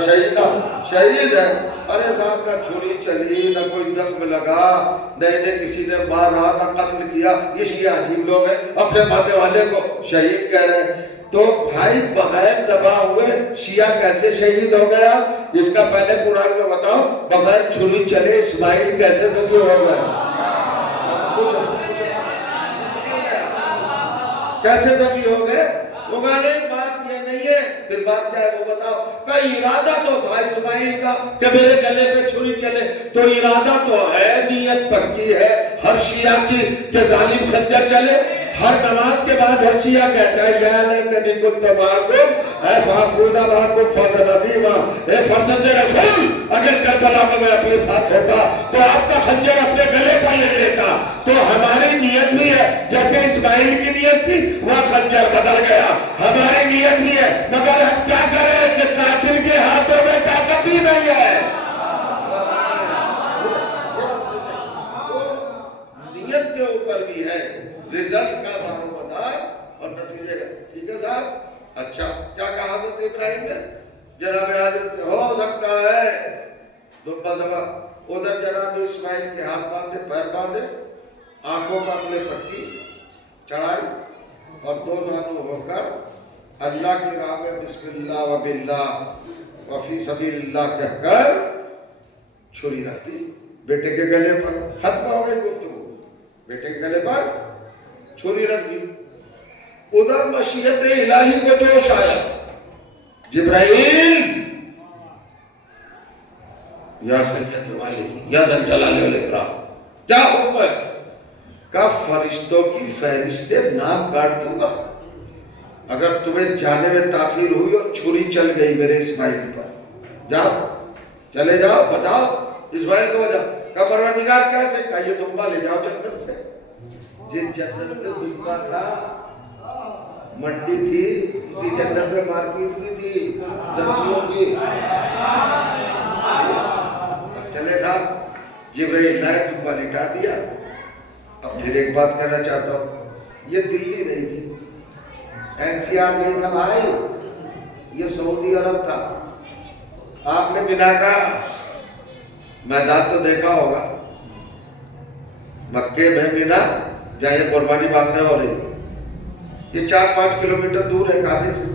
शहीद है। अरे साहब ना छुरी चली, ना कोई जख्म लगा, न किसी ने मारा, ना कत्ल किया। ये शिया अजीब लोग हैं, अपने मानने वाले को शहीद कह रहे हैं। तो भाई बगैर ज़बा हुए शिया कैसे शहीद हो गया? इसका पहले कुरान में बताओ, बगैर छुरी चले इस्माइल कैसे ज़बी हो गया? कैसे ज़बी हो गए? वो कहने बात ये नहीं है, फिर बात क्या है वो बताओ। का इरादा तो था इस्माइल का कि मेरे गले पे छुरी चले, तो इरादा तो है, नीयत पक्की है हर शिया की कि जालिम खंजर चले। हर नमाज के बाद हर शिया कहता है या लेकिन कुल तमाकुम है फाफूजा माकुम फजल अजीमा, ए फर्जंद रसूल, अगर करबला में मैं अपने साथ होता तो आपका खंजर अपने गले पर ले लेता। जनाब हाजिर हो सकता है दुब्बा दबा उधर जनाब इस्माइल के हाथ बांधे पैर बांधे आंखों पर अपने पट्टी चढ़ाई और दो जानू होकर अल्लाह की राह में बिस्मिल्लाह व बिल्लाह व फी सबीलिल्लाह कहकर छुरी रख दी बेटे के गले पर। खत्म हो गई गुफ्तगू, बेटे के गले पर छुरी रख दी। उधर मशीयत इलाही को जोश आया, जिब्राइल या सज्जद वाले या जलाले वाले क्या हुक्म है? का फरिश्तों की फहरिस्त से नाम काट दूंगा अगर तुम्हें जाने में ताखीर हुई और छुरी चल गई मेरे इस्माइल पर। जाओ, चले जाओ, बताओ इस्माइल को बजाओ। का परवरदिगार कैसे? का ये दुम्बा ले जाओ जन्नत से। जिस जन्नत में दुम्बा था मंडी थी, उसी जन्नत में मार्केट भी थी दर्जियों की। चले साहब, जिब्राइल लाए, दुम्बा लिटा दिया। अब फिर एक बात कहना चाहता हूँ, ये दिल्ली नहीं थी, एनसीआर नहीं था भाई, ये सऊदी अरब था। आपने बिना का मैदान तो देखा होगा, मक्के में बिना जहाँ ये कुर्बानी बातें हो रही, ये 4-5 किलोमीटर दूर है काबे से।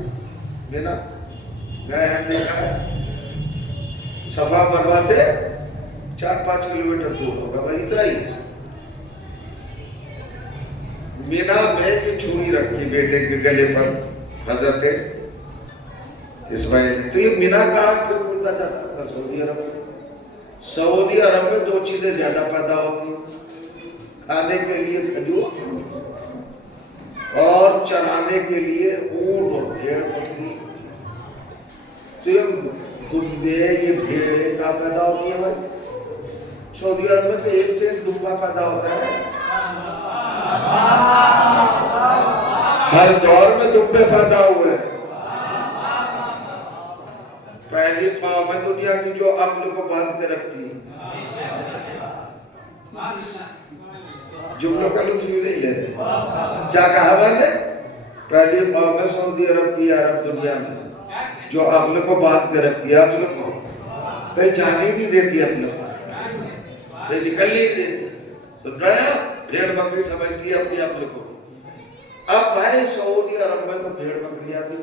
बिना गए हैं, देखा है, सफा मरवा से 4-5 किलोमीटर दूर होगा भाई, इतना ही। मीना में की छुरी रखी बेटे के गले पर हजरत इस्माइल। तो ये मीना कहाँ फिर बोलता था? सऊदी अरब में। सऊदी अरब में 2 चीजें ज्यादा पैदा होती, खाने के लिए खजूर और चराने के लिए ऊंट और भेड़ बकरी। तो ये दुम्बे, ये भेड़ें कहाँ पैदा होती है भाई? सऊदी अरब में तो एक से एक दुम्बा पैदा होता है। हर दौर में दुम्बे पैदा हुए। पहली माँ में दुनिया की जो अक्ल को बांध के रखती है, जुमलों का लुत्फ भी नहीं लेते। क्या कहा मैंने? पहली माँ में सऊदी अरब की अरब दुनिया में जो अक्ल को बांध के रखती है, अक्ल को कहीं जाने नहीं देती, अक्ल को निकल नहीं देती। सुन रहे हैं? भेड़ बकरी समझती है अपनी अक्ल को। अब भाई सऊदी अरब में तो भेड़ बकरियां थी।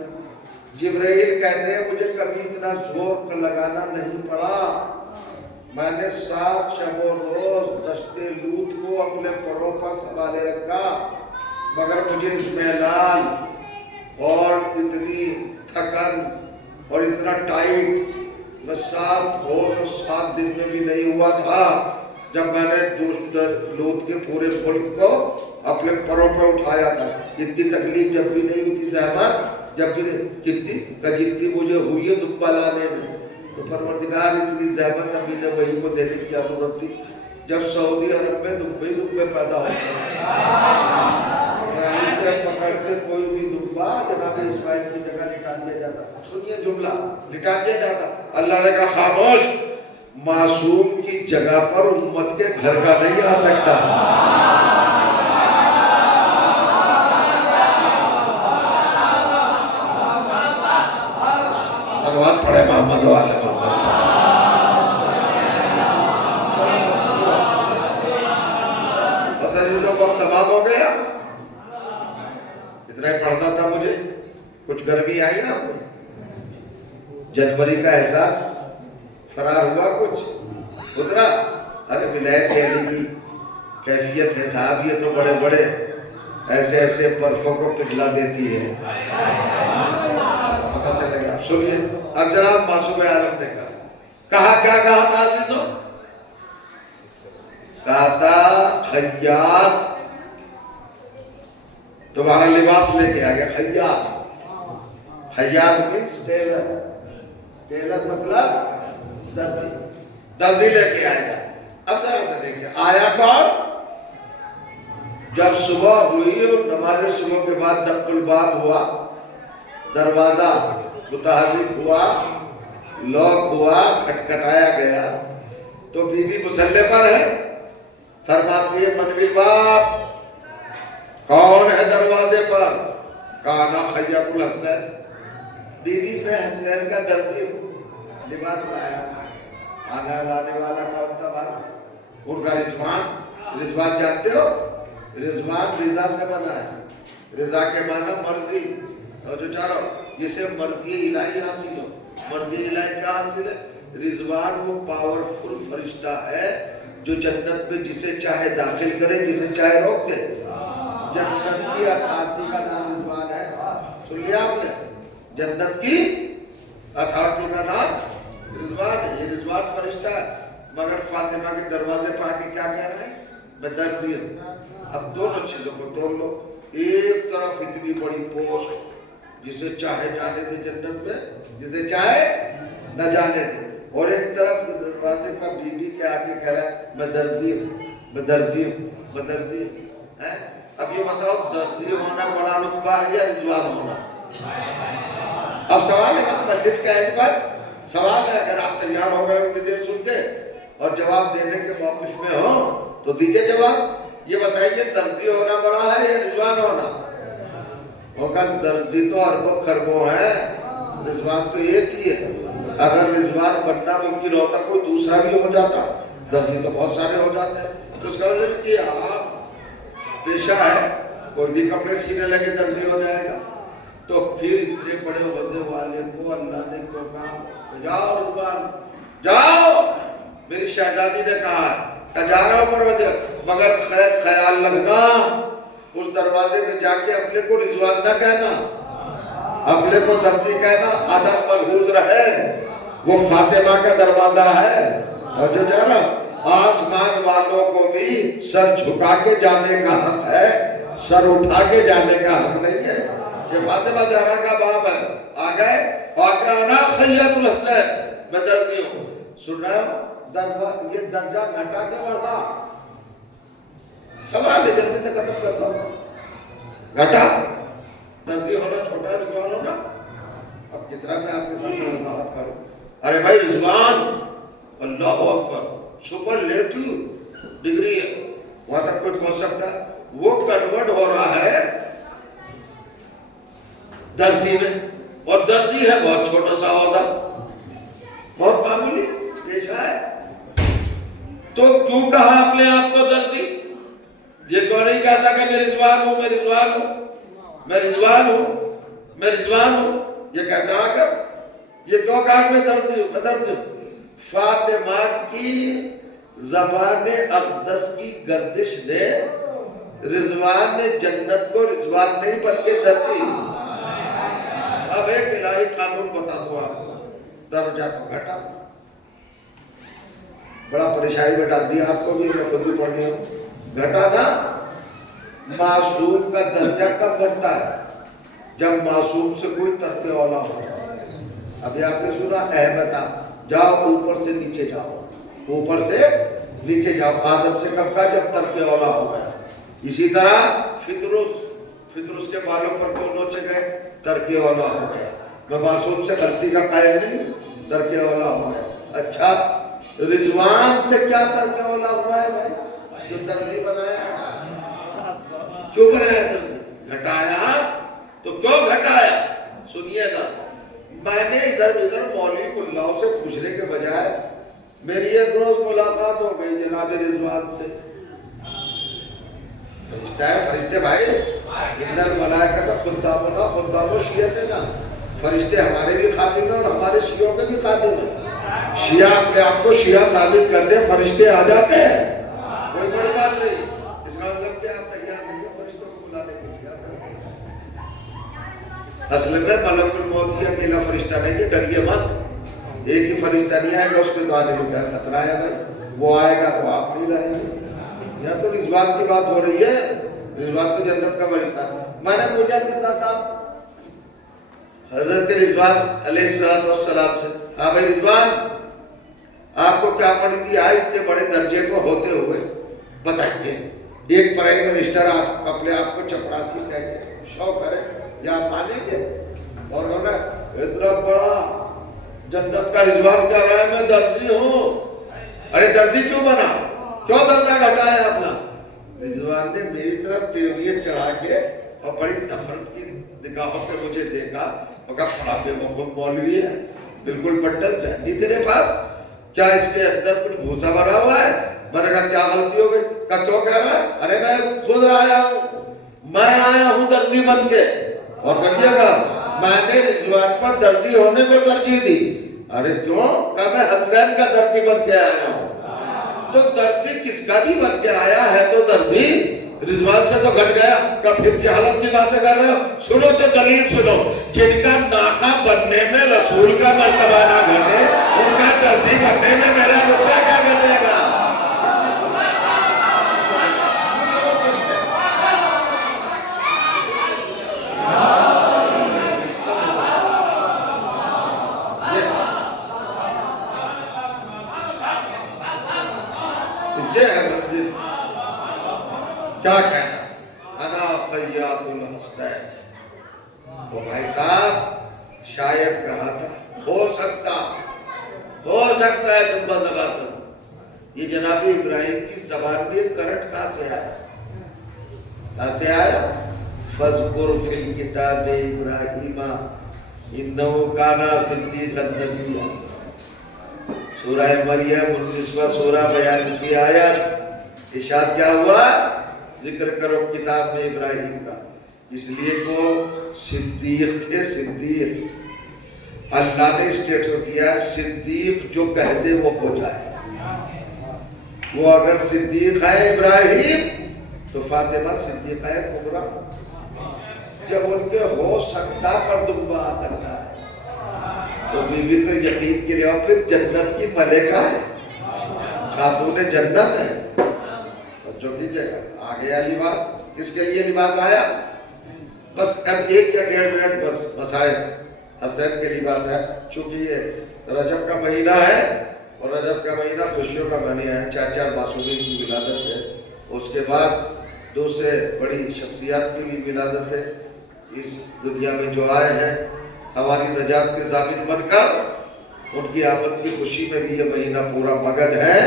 जिब्राइल कहते हैं मुझे कभी इतना जोर लगाना नहीं पड़ा, मैंने 7 शब और रोज दश्ते लूत को अपने परों पर संभाले रखा, मगर मुझे इसमेलाल और इतनी थकन और इतना टाइट मैं 7 रोज और 7 दिन में भी नहीं हुआ था जब मैंने दुष्ट लूत के पूरे मुल्क को अपने परों पर उठाया था। इतनी तकलीफ जब भी नहीं हुई थी, जहमत जब भी जितनी मुझे हुई है दुब्बा लाने में, तो परवरदिगार इतनी जहमत अभी ने वही को देने की क्या जरूरत थी जब सऊदी अरब में दुब्बे पैदा होते से पकड़ के कोई भी दुब्बा जनाब इस्माइल की जगह लिटा दिया जाता। सुनिए जुमला, लिटा दिया जाता। अल्लाह ने कहा खामोश, मासूम की जगह पर उम्मत के घर का नहीं आ सकता। सलवात पढ़े मोहम्मद वाले को तमाम हो गया। इतना ही पढ़ना था मुझे। कुछ गर्मी आई ना आपको? जनवरी का एहसास फरार हुआ, कुछ उतरा? अरे विलायत देने की कैफियत है साहब, ये तो बड़े बड़े ऐसे ऐसे बर्फों को पिघला देती है, पता चलेगा। सुनिए, अब जनाब मासूम आलम ने कहा, क्या कहा था अजीजों? कहा था खैयात तुम्हारा लिबास लेके आ गया। खैयात, खैयात मीन्स टेलर, टेलर मतलब दर्जी, दर्जी लेके आएगा। अब जरा से देखिए, आया कौन? जब सुबह हुई और नमाज सुबह के बाद दख्तुल बाब हुआ, दरवाजा मुताहरिक हुआ, लॉक हुआ, खटखटाया गया, तो बीवी मुसल्ले पर है। फरमाती है मनवी बाप, कौन है दरवाजे पर? काना खैयातुल हसन। बीवी पे हसनैन का दर्जी लिबास लाया, आना लाने वाला कौन था भाई? उनका रिजवान। रिजवान जानते हो? रिजवान रिजा से बना है। रिजा के माना मर्जी, और जो चारो जिसे मर्जी इलाही हासिल हो। मर्जी इलाही क्या हासिल है? रिजवान वो पावरफुल फरिश्ता है जो जन्नत में जिसे चाहे दाखिल करे, जिसे चाहे रोक दे। जन्नत की अथॉरिटी का नाम रिजवान है। सुन लिया आपने? जन्नत की अथॉरिटी का नाम रिजवान है। ये रिजवान फरिश्ता है। मगर फातिमा के दरवाजे पर आके क्या कह रहे हैं? मैं दर्जी हूँ। अब दोनों चीजों को तोड़ लो। एक तरफ इतनी बड़ी पोस्ट, जिसे चाहे जाने दे जन्नत में, जिसे चाहे न जाने दे, और एक तरफ दरवाजे पर बीबी के आके कह रहा है मैं दर्जी हूँ, मैं दर्जी हूँ, मैं दर्जी हूँ। अब ये बताओ, दर्जी होना बड़ा रुतबा है या रिजवान होना? अब सवाल है, बस मजलिस का एक बार सवाल है। अगर आप तैयार हो गए मुझे सुन के और जवाब देने के मौक़िफ़ में हो तो दीजिए जवाब। ये बताइए, दर्जी होना बड़ा है या रिजवान होना? होगा दर्जी तो अरबों खरबों है, रिजवान तो एक ही है। अगर रिजवान बनना मुमकिन होता कोई दूसरा भी हो जाता, दर्जी तो बहुत सारे हो जाते हैं। तो उसका मतलब कि आप पेशा है, कोई भी कपड़े सीने लगे दर्जी हो जाएगा। तो फिर इतने बड़े होने वाले को अल्लाह ने क्यों कहा जाओ रिजवान जाओ? मेरी शहजादी ने कहा जा रहा हूं पर वजह, मगर ख्याल रखना उस दरवाजे में जाके अपने को रिजवान न कहना, अपने को दर्जी कहना, अदब मलहूज रहे। वो फातिमा का दरवाजा है। और जो जा रहा आसमान वालों को भी सर झुका के जाने का हक है, सर उठा के जाने का हक नहीं है। ये फातिमा ज़हरा का बाप है। आ गए आना खैयतुल हसनैन, मैं दर्जी हूँ। सुन रहे हो? ये दर्जा घटा के बढ़ा। सवाल है, जल्दी से खत्म कर दो। घटा दर्जी होना छोटा है, रिजवान होना। अब जितना मैं आपके सामने वजाहत करूं, अरे भाई रिजवान अल्लाह अकबर सुपरलेटिव डिग्री है, वहां तक कोई पहुंच सकता है। वो कन्वर्ट हो रहा है दर्जी में, और दर्जी है बहुत छोटा सा होता, बहुत मामूली पेशा है। तो क्यों कहा अपने आप को दर्जी? ये तो नहीं कहता कि मैं रिजवान हूं, मैं रिजवान हूं, मैं रिजवान हूं, मैं रिजवान हूं। ये कहता अगर ये क्यों कहा मैं दर्जी हूं, मैं दर्जी हूं? फातिमा की ज़बान अक़दस की गर्दिश ने रिजवान ने जन्नत को रिजवान नहीं बल्कि दर्जी। अब एक इलाही कानून बता दो आपको, दर्जा को घटा, बड़ा परेशानी में डाल दिया आपको भी, मैं खुद भी पढ़ गया हूँ। घटाना मासूम का दर्जा कब घटता है? जब मासूम से कोई तर्क औला हो। अभी आपने सुना अहमता, जाओ ऊपर से नीचे जाओ, ऊपर से नीचे जाओ। आदम से कब का? जब तर्क औला हो गया। इसी तरह फितरुस के बालों पर कौन नोचे गए? तर्क औला हो गया। मैं मासूम से गलती का कायल नहीं, तर्क औला हो गया। अच्छा, रिजवान से क्या तर्क औला हुआ है भाई? जो दर्जी बनाया, चुप रहे, घटाया तो क्यों घटाया? सुनिएगा, मैंने इधर उधर मौलवी कुल्लाओं से पूछने के बजाय मेरी एक रोज मुलाकात हो गई जनाब रिजवान से। फरिश्ते भाई, इधर मलाइका का खुदा शियत है ना, फरिश्ते हमारे भी खातिम है और हमारे शियों के भी खातिम है। शिया अपने आप को शिया साबित करने फरिश्ते आ जाते हैं, कोई बड़ी बात नहीं। इसका मतलब क्या? आप तैयार नहीं हो फरिश्तों को बुलाने के लिए? असल में मलकुल मौत ही अकेला फरिश्ता नहीं है, डरिए मत। एक ही फरिश्ता नहीं आएगा, उसके तो आने का खतरा है भाई। वो आएगा तो आप नहीं रहेंगे। यहाँ तो रिजवान की बात हो रही है, रिजवान तो जन्नत का फरिश्ता। मैंने पूछा पिता साहब हजरत रिजवान अलैहिस्सलाम से, हाँ भाई रिजवान आपको क्या पड़ी थी आज इतने बड़े दर्जे को होते हुए? बताइए, एक प्राइम मिनिस्टर आप अपने आप को चपरासी कह के शो करे, या मानेंगे? और उन्होंने इतना बड़ा जन्नत का रिजवान कह रहा है मैं दर्जी हूँ। अरे दर्जी क्यों बना? क्यों दर्जा घटाया अपना? रिजवान ने मेरी तरफ तेवरियत चढ़ा के और बड़ी नफरत की निगाहों से मुझे देखा, मगर बड़ा बेवकूफ मौलवी है, बिल्कुल बंडल चांदी तेरे पास, क्या इसके अंदर कुछ भूसा भरा हुआ है? मैंने कहा क्या गलती हो गई? कहा क्यों कह रहा है? अरे मैं खुद आया हूँ, मैं आया हूँ दर्जी बन के। और कहिएगा मैंने रिजवान पर दर्जी होने को तरजीह दी। अरे क्यों? कहा मैं हसनैन का दर्जी बन के आया हूँ। तो दर्जी किसका भी बन के आया है तो दर्जी रिजवान से तो घट गया। कब फिर की हालत की बातें कर रहे हो? सुनो तो दलील सुनो, जिनका नाका बनने में रसूल का मर्तबा ना घटे, उनका दर्जी बनने में मेरा रुपया क्या घटेगा? ये है मस्जिद, क्या कहना? अना क़य्यादुल हसनैन। वो भाई साहब शायद कहा था हो सकता है तुम बज़बा करो। ये जनाबी इब्राहिम की ज़बान में करंट कहाँ से आया? कहाँ से आया? फ़ज़कुर फ़िल किताब इब्राहीमा इन्नहु काना सिद्दीक़न नबिय्या। सूरह मरियम 19वां सूरा 42वीं आयत। इरशाद क्या हुआ? जिक्र करो किताब में इब्राहिम का, इसलिए को सिद्दीक थे। सिद्दीक अल्लाह ने स्टेटस दिया, सिद्दीक जो कह दे वो हो जाए। वो अगर सिद्दीक है इब्राहिम तो फातिमा सिद्दीक है कुबरा। जब उनके हो सकता पर दुम्बा आ सकता है तो बीवी तो यकीन के लिए फिर जन्नत की मलेका है, खातून जन्नत है। जो कीजिएगा आ गया लिबास, किसके लिए लिबास आया? बस अब 1 या 1.5 मिनट बस मसाए हसैन के लिबास है। चूंकि ये रजब का महीना है और रजब का महीना खुशियों का महीना है, 4 मासूमी की विलादत है। उसके बाद दूसरे बड़ी शख्सियत की भी विलादत है। इस दुनिया में जो आए हैं हमारी नजात के ज़ामिन बनकर, उनकी आमद की खुशी में भी ये महीना पूरा मगन है।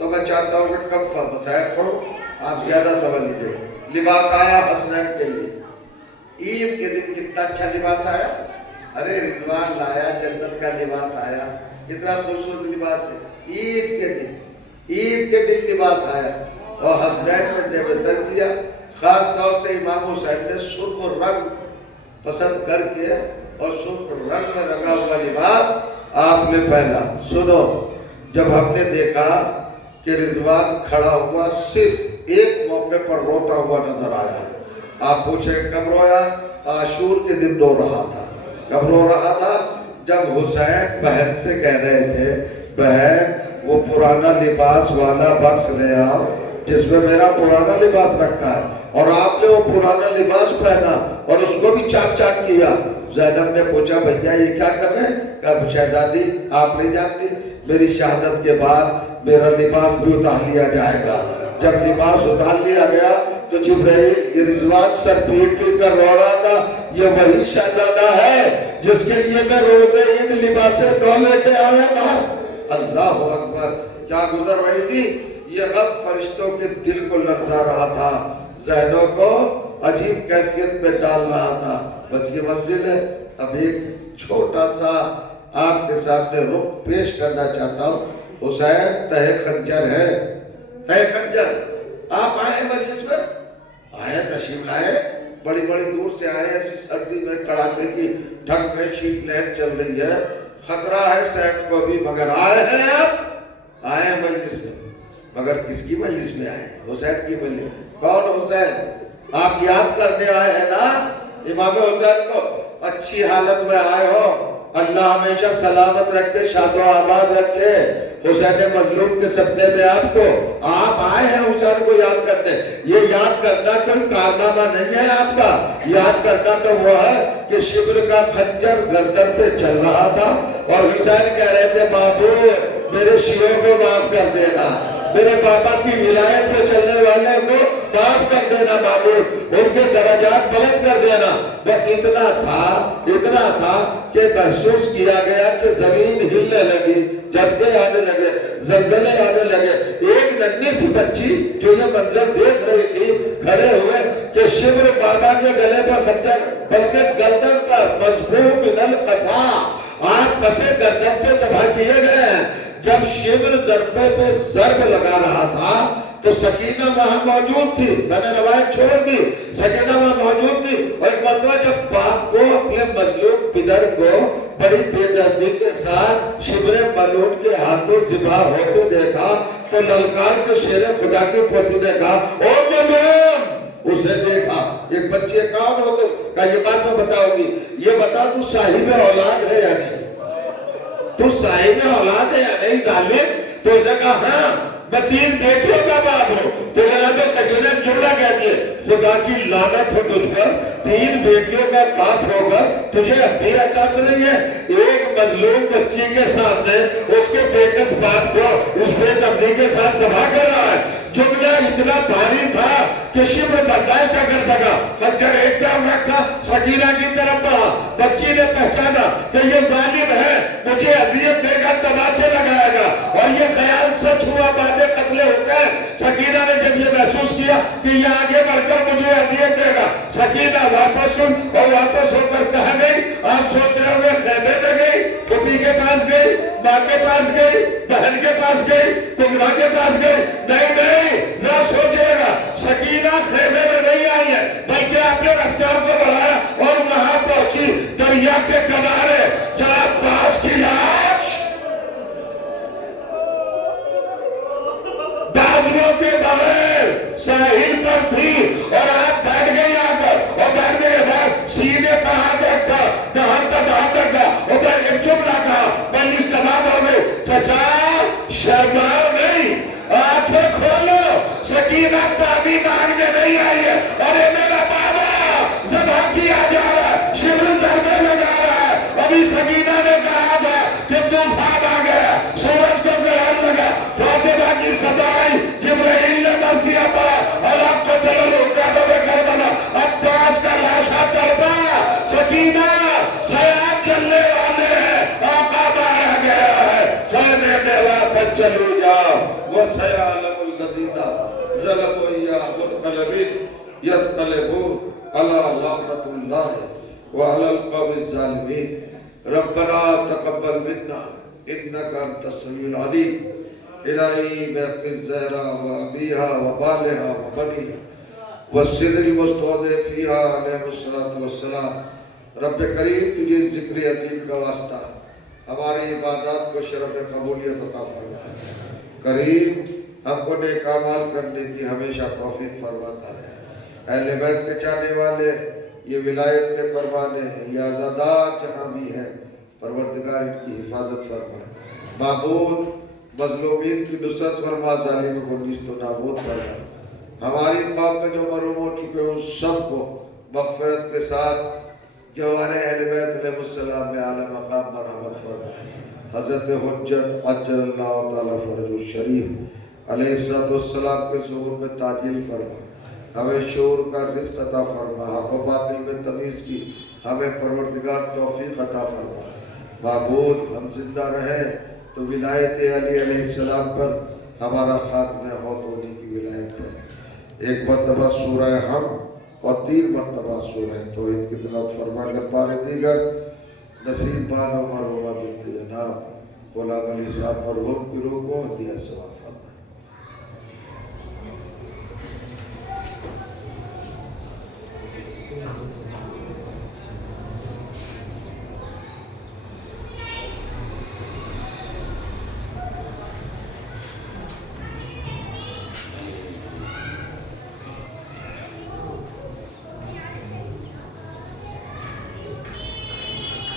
तो मैं चाहता हूँ कि कम मसाइल पढ़ो, आप ज्यादा समझ लीजिए। लिबास आया हसनैन के लिए। ईद के दिन कितना अच्छा लिबास आया। अरे रिजवान लाया, जन्नत का लिबास आया, कितना खूबसूरत लिबास है। ईद के दिन लिबास आया और हसनैन ने ज़ेबतर किया। खास तौर से इमाम हुसैन ने सुर्ख रंग पसंद करके और सुर्ख रंग में रंगा हुआ लिबास आपने पहना। सुनो, जब हमने देखा कि रिजवान खड़ा हुआ सिर्फ एक मौके पर रोता हुआ नजर आया है, आप पूछे कब रोया? आशूर के दिन रो रहा था। कब रो रहा था? जब हुसैन बहन से कह रहे थे, बहन वो पुराना लिबास वाला बक्स ले आओ जिसमें मेरा पुराना लिबास रखा है। और आपने वो पुराना लिबास पहना और उसको भी चाक चाक किया। ज़ैनब ने पूछा भैया ये क्या कर रहे हैं? कहा शहजादी आप नहीं जानती, मेरी शहादत के बाद मेरा लिबास भी उतार लिया जाएगा। जब लिबास उतार लिया गया तो जिब्राइल रिजवान सर पीट कर रो रहा था, ये वही शहजादा है जिसके लिए मैं रोज़े ईद लिबास दो लेके आया था। अल्लाह अकबर, क्या गुजर रही थी। ये रब फरिश्तों के दिल को लर्जा रहा था, ज़हनों को अजीब कैफियत में डाल रहा था। बस ये मंजिल है। अब एक छोटा सा आपके सामने रुख पेश करना चाहता हूँ। हुसैन तहे खंजर है, तहे खंजर। आप आए मजलिस में, आए तशरीफ लाए, बड़ी बड़ी दूर से आए। ऐसी सर्दी में कड़ाके की ठंड में शीतलहर चल रही है, खतरा है सेहत को भी, मगर आए हैं आप, आए मजलिस में। मगर किसकी मजलिस में आए? हुसैन की मजलिस। कौन हुसैन? आप याद करने आए हैं ना इमाम हुसैन को। अच्छी हालत में आए हो, अल्लाह हमेशा सलामत रखे, शादो आबाद रखे हुसैन मजलूम के सदक़े में आपको। आप आए हैं हुसैन को याद करने। ये याद करना कोई कारनामा नहीं है आपका। याद करना तो वो है कि शिब्र का खंजर गर्दन पे चल रहा था और हुसैन कह रहे थे बाबू मेरे शियों को माफ कर देना, मेरे बाबा की विलायत पे चलने वाले को माफ कर देना बाबू, उनके दर्जात बुलंद कर देना। बस इतना था कि महसूस किया गया कि जमीन हिलने लगी, झटके आने लगे, जलजले आने लगे। एक नन्ही सी बच्ची जो ये मंजर देख रही थी खड़े हुए कि शिब्र बाबा के गले पर खंजर بلکہ گردن پر مضبوط من القفا، آپ پسے گردن سے ذبح کیے گئے ہیں۔ جب شبر ضربے پہ ضرب لگا رہا تھا تو سکینہ وہاں موجود تھی، میں نے روایت چھوڑ دی، سکینہ وہاں موجود تھی۔ اور ایک مرتبہ جب باپ کو اپنے مظلوم پدر کو بڑی بے دردی کے ساتھ شبر ملعون کے ہاتھوں ذبح ہوتے دیکھا تو للکار کے شیر خدا کی پوتی نے کہا او ملعون، اسے دیکھا ایک بچے کون ہو تو کہا یہ بات میں بتاؤ گی، یہ بتا تو صاحب اولاد ہے یا نہیں، تو صاحب اولاد ہے یا نہیں ظالم؟ تو اسے کہا ہاں میں 3 بیٹیوں کا باپ ہوں۔ تو جناب سکینہ جملہ کہتی ہے خدا کی لعنت ہو تجھ پر، 3 بیٹیوں کا باپ ہوگا تجھے اب بھی احساس نہیں ہے؟ ایک مظلوم بچی کے سامنے اس کے بیٹس باپ کو اس بے دردی کے ساتھ ذبح کر رہا ہے۔ جملہ اتنا بھاری تھا کہ شبر برداشت نہ کر سکا، خنجر ایک طرف رکھا، سکینہ کی طرف بڑھا۔ بچی نے پہچانا کہ یہ ظالم ہے، مجھے اذیت دے کر تماچے لگائے گا، اور یہ خیال سچ ہوا بعد قتل حسین۔ سکینہ نے جب یہ محسوس کیا کہ یہ آگے بڑھ کر مجھے اذیت دے گا، سکینہ واپس سن اور واپس ہو کر کہا گئی، آپ سوچ رہے ہوئے خیمے میں گئی، پھوپھی کے پاس گئی، ماں کے پاس گئی، بہن کے پاس گئی، کنگرا کے پاس گئی، نہیں ذرا سوچے گا، سکینہ خیمے میں نہیں آئی ہے بلکہ اپنے رفتار کو بڑھایا اور وہاں پہنچی دریا کے کنارے جہاں باس کی لاش بازوؤں کے بغیر ساحل پر تھی، اور آپ بیٹھ گئی آ کر، اور بیٹھنے کے بعد سینے پہ ہاتھ رکھا، دہان پر دہان رکھا، اور پھر ایک جملہ کہا، مجلس تمام ہو گئی، چچا شرماؤ نہیں، آنکھیں کھولو، سکینہ پانی مانگنے نہیں آئی ہے، ارے میرا بابا ذبح کیا جا رہا ہے، شبر ضربے لگا رہا ہے۔ ابھی سکینہ نے کہا تھا کہ طوفان آ گیا، سورج کو گرہن لگا، فاطمہ کی صدا آئی، جبرائیل نے مرثیہ پڑھا، اور آپ کو دلل اجادہ میں کربلا، عباس کا لاشا تڑپا، سکینہ خیام چلنے والے ہیں، آقا مارا گیا ہے، خیمے میں واپس چلو جاؤ۔ وَسَيَعْلَمُ الَّذِينَ ظَلَمُوا أَيَّ مُنْقَلَبٍ يَنْقَلِبُونَ عَلَىٰ لَعْنَةِ اللَّهِ وَعَلَى الْقَوْمِ الظَّالِمِينَ رَبَّنَا تَقَبَّلْ مِنَّا إِنَّكَ أَنْتَ السَّمِيعُ الْعَلِيمُ إِلَٰهِي بِحَقِّ الزَّهْرَىٰ وَأَبِيهَا وَبَالِهَا وَبَنِيهَا وَالسِّدْرِ الْمُسْتَوْدَعِ فِيهَا عَلَيْهِمُ الصَّلَاةُ وَالسَّلَامُ۔ رب کریم تجھے ذکر عظیم کا واسطہ ہماری عبادات کو شرف قبولیت عطا فرما، کریم ہم کو نیک اعمال کرنے کی ہمیشہ توفیق فرماتا ہے۔ اہل بیت کے چاہنے والے یہ ولایت کے پروانے ہیں، یہ آزادات جہاں بھی ہیں، پروردگار ان کی حفاظت فرما، معبود مظلومین کی نصرت فرما، ظالموں کو نیست و نابود فرما۔ ہماری قوم میں جو محروم ہو چکے ان سب کو مغفرت کے ساتھ جو ہمارے اہل بیت علیہ السلام میں اعلی مقام مرحمت فرما۔ حضرت حجت عجل اللہ تعالیٰ فرج الشریف علیہ السلام کے ظہور میں تعجیل فرما، ہمیں شعور کا رزق عطا فرما، حق و باطل میں تمیز کی ہمیں پروردگار توفیق عطا فرما۔ معبود ہم زندہ رہیں تو ولایت علی علیہ السلام پر ہمارا خاتمہ ہوت ہونے کی ولایت پر ایک مرتبہ سورہ ہم اور 3 مرتبہ سورہ توحید کی تلاوت فرما کر پارے دیگر نصیب بانو مرحومہ بنت جناب غلام علی صاحب مرحوم کی روح کو ہدیہ ثواب فرما۔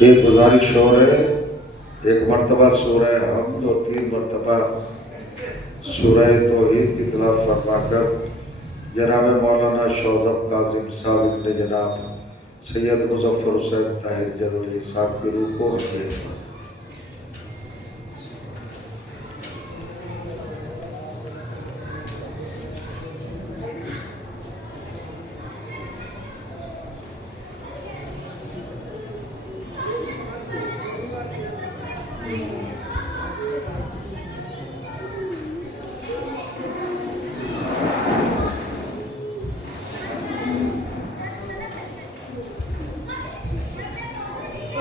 ایک گزارش ہو رہے، ایک مرتبہ سورہ حمد اور 3 مرتبہ سورہ توحید کی تلاوت فرما کر جناب مولانا شوذب کاظم صاحب نے جناب سید مظفر حسین طاہر جلوی صاحب کی روح کو ہدیہ فرما۔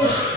Thank you.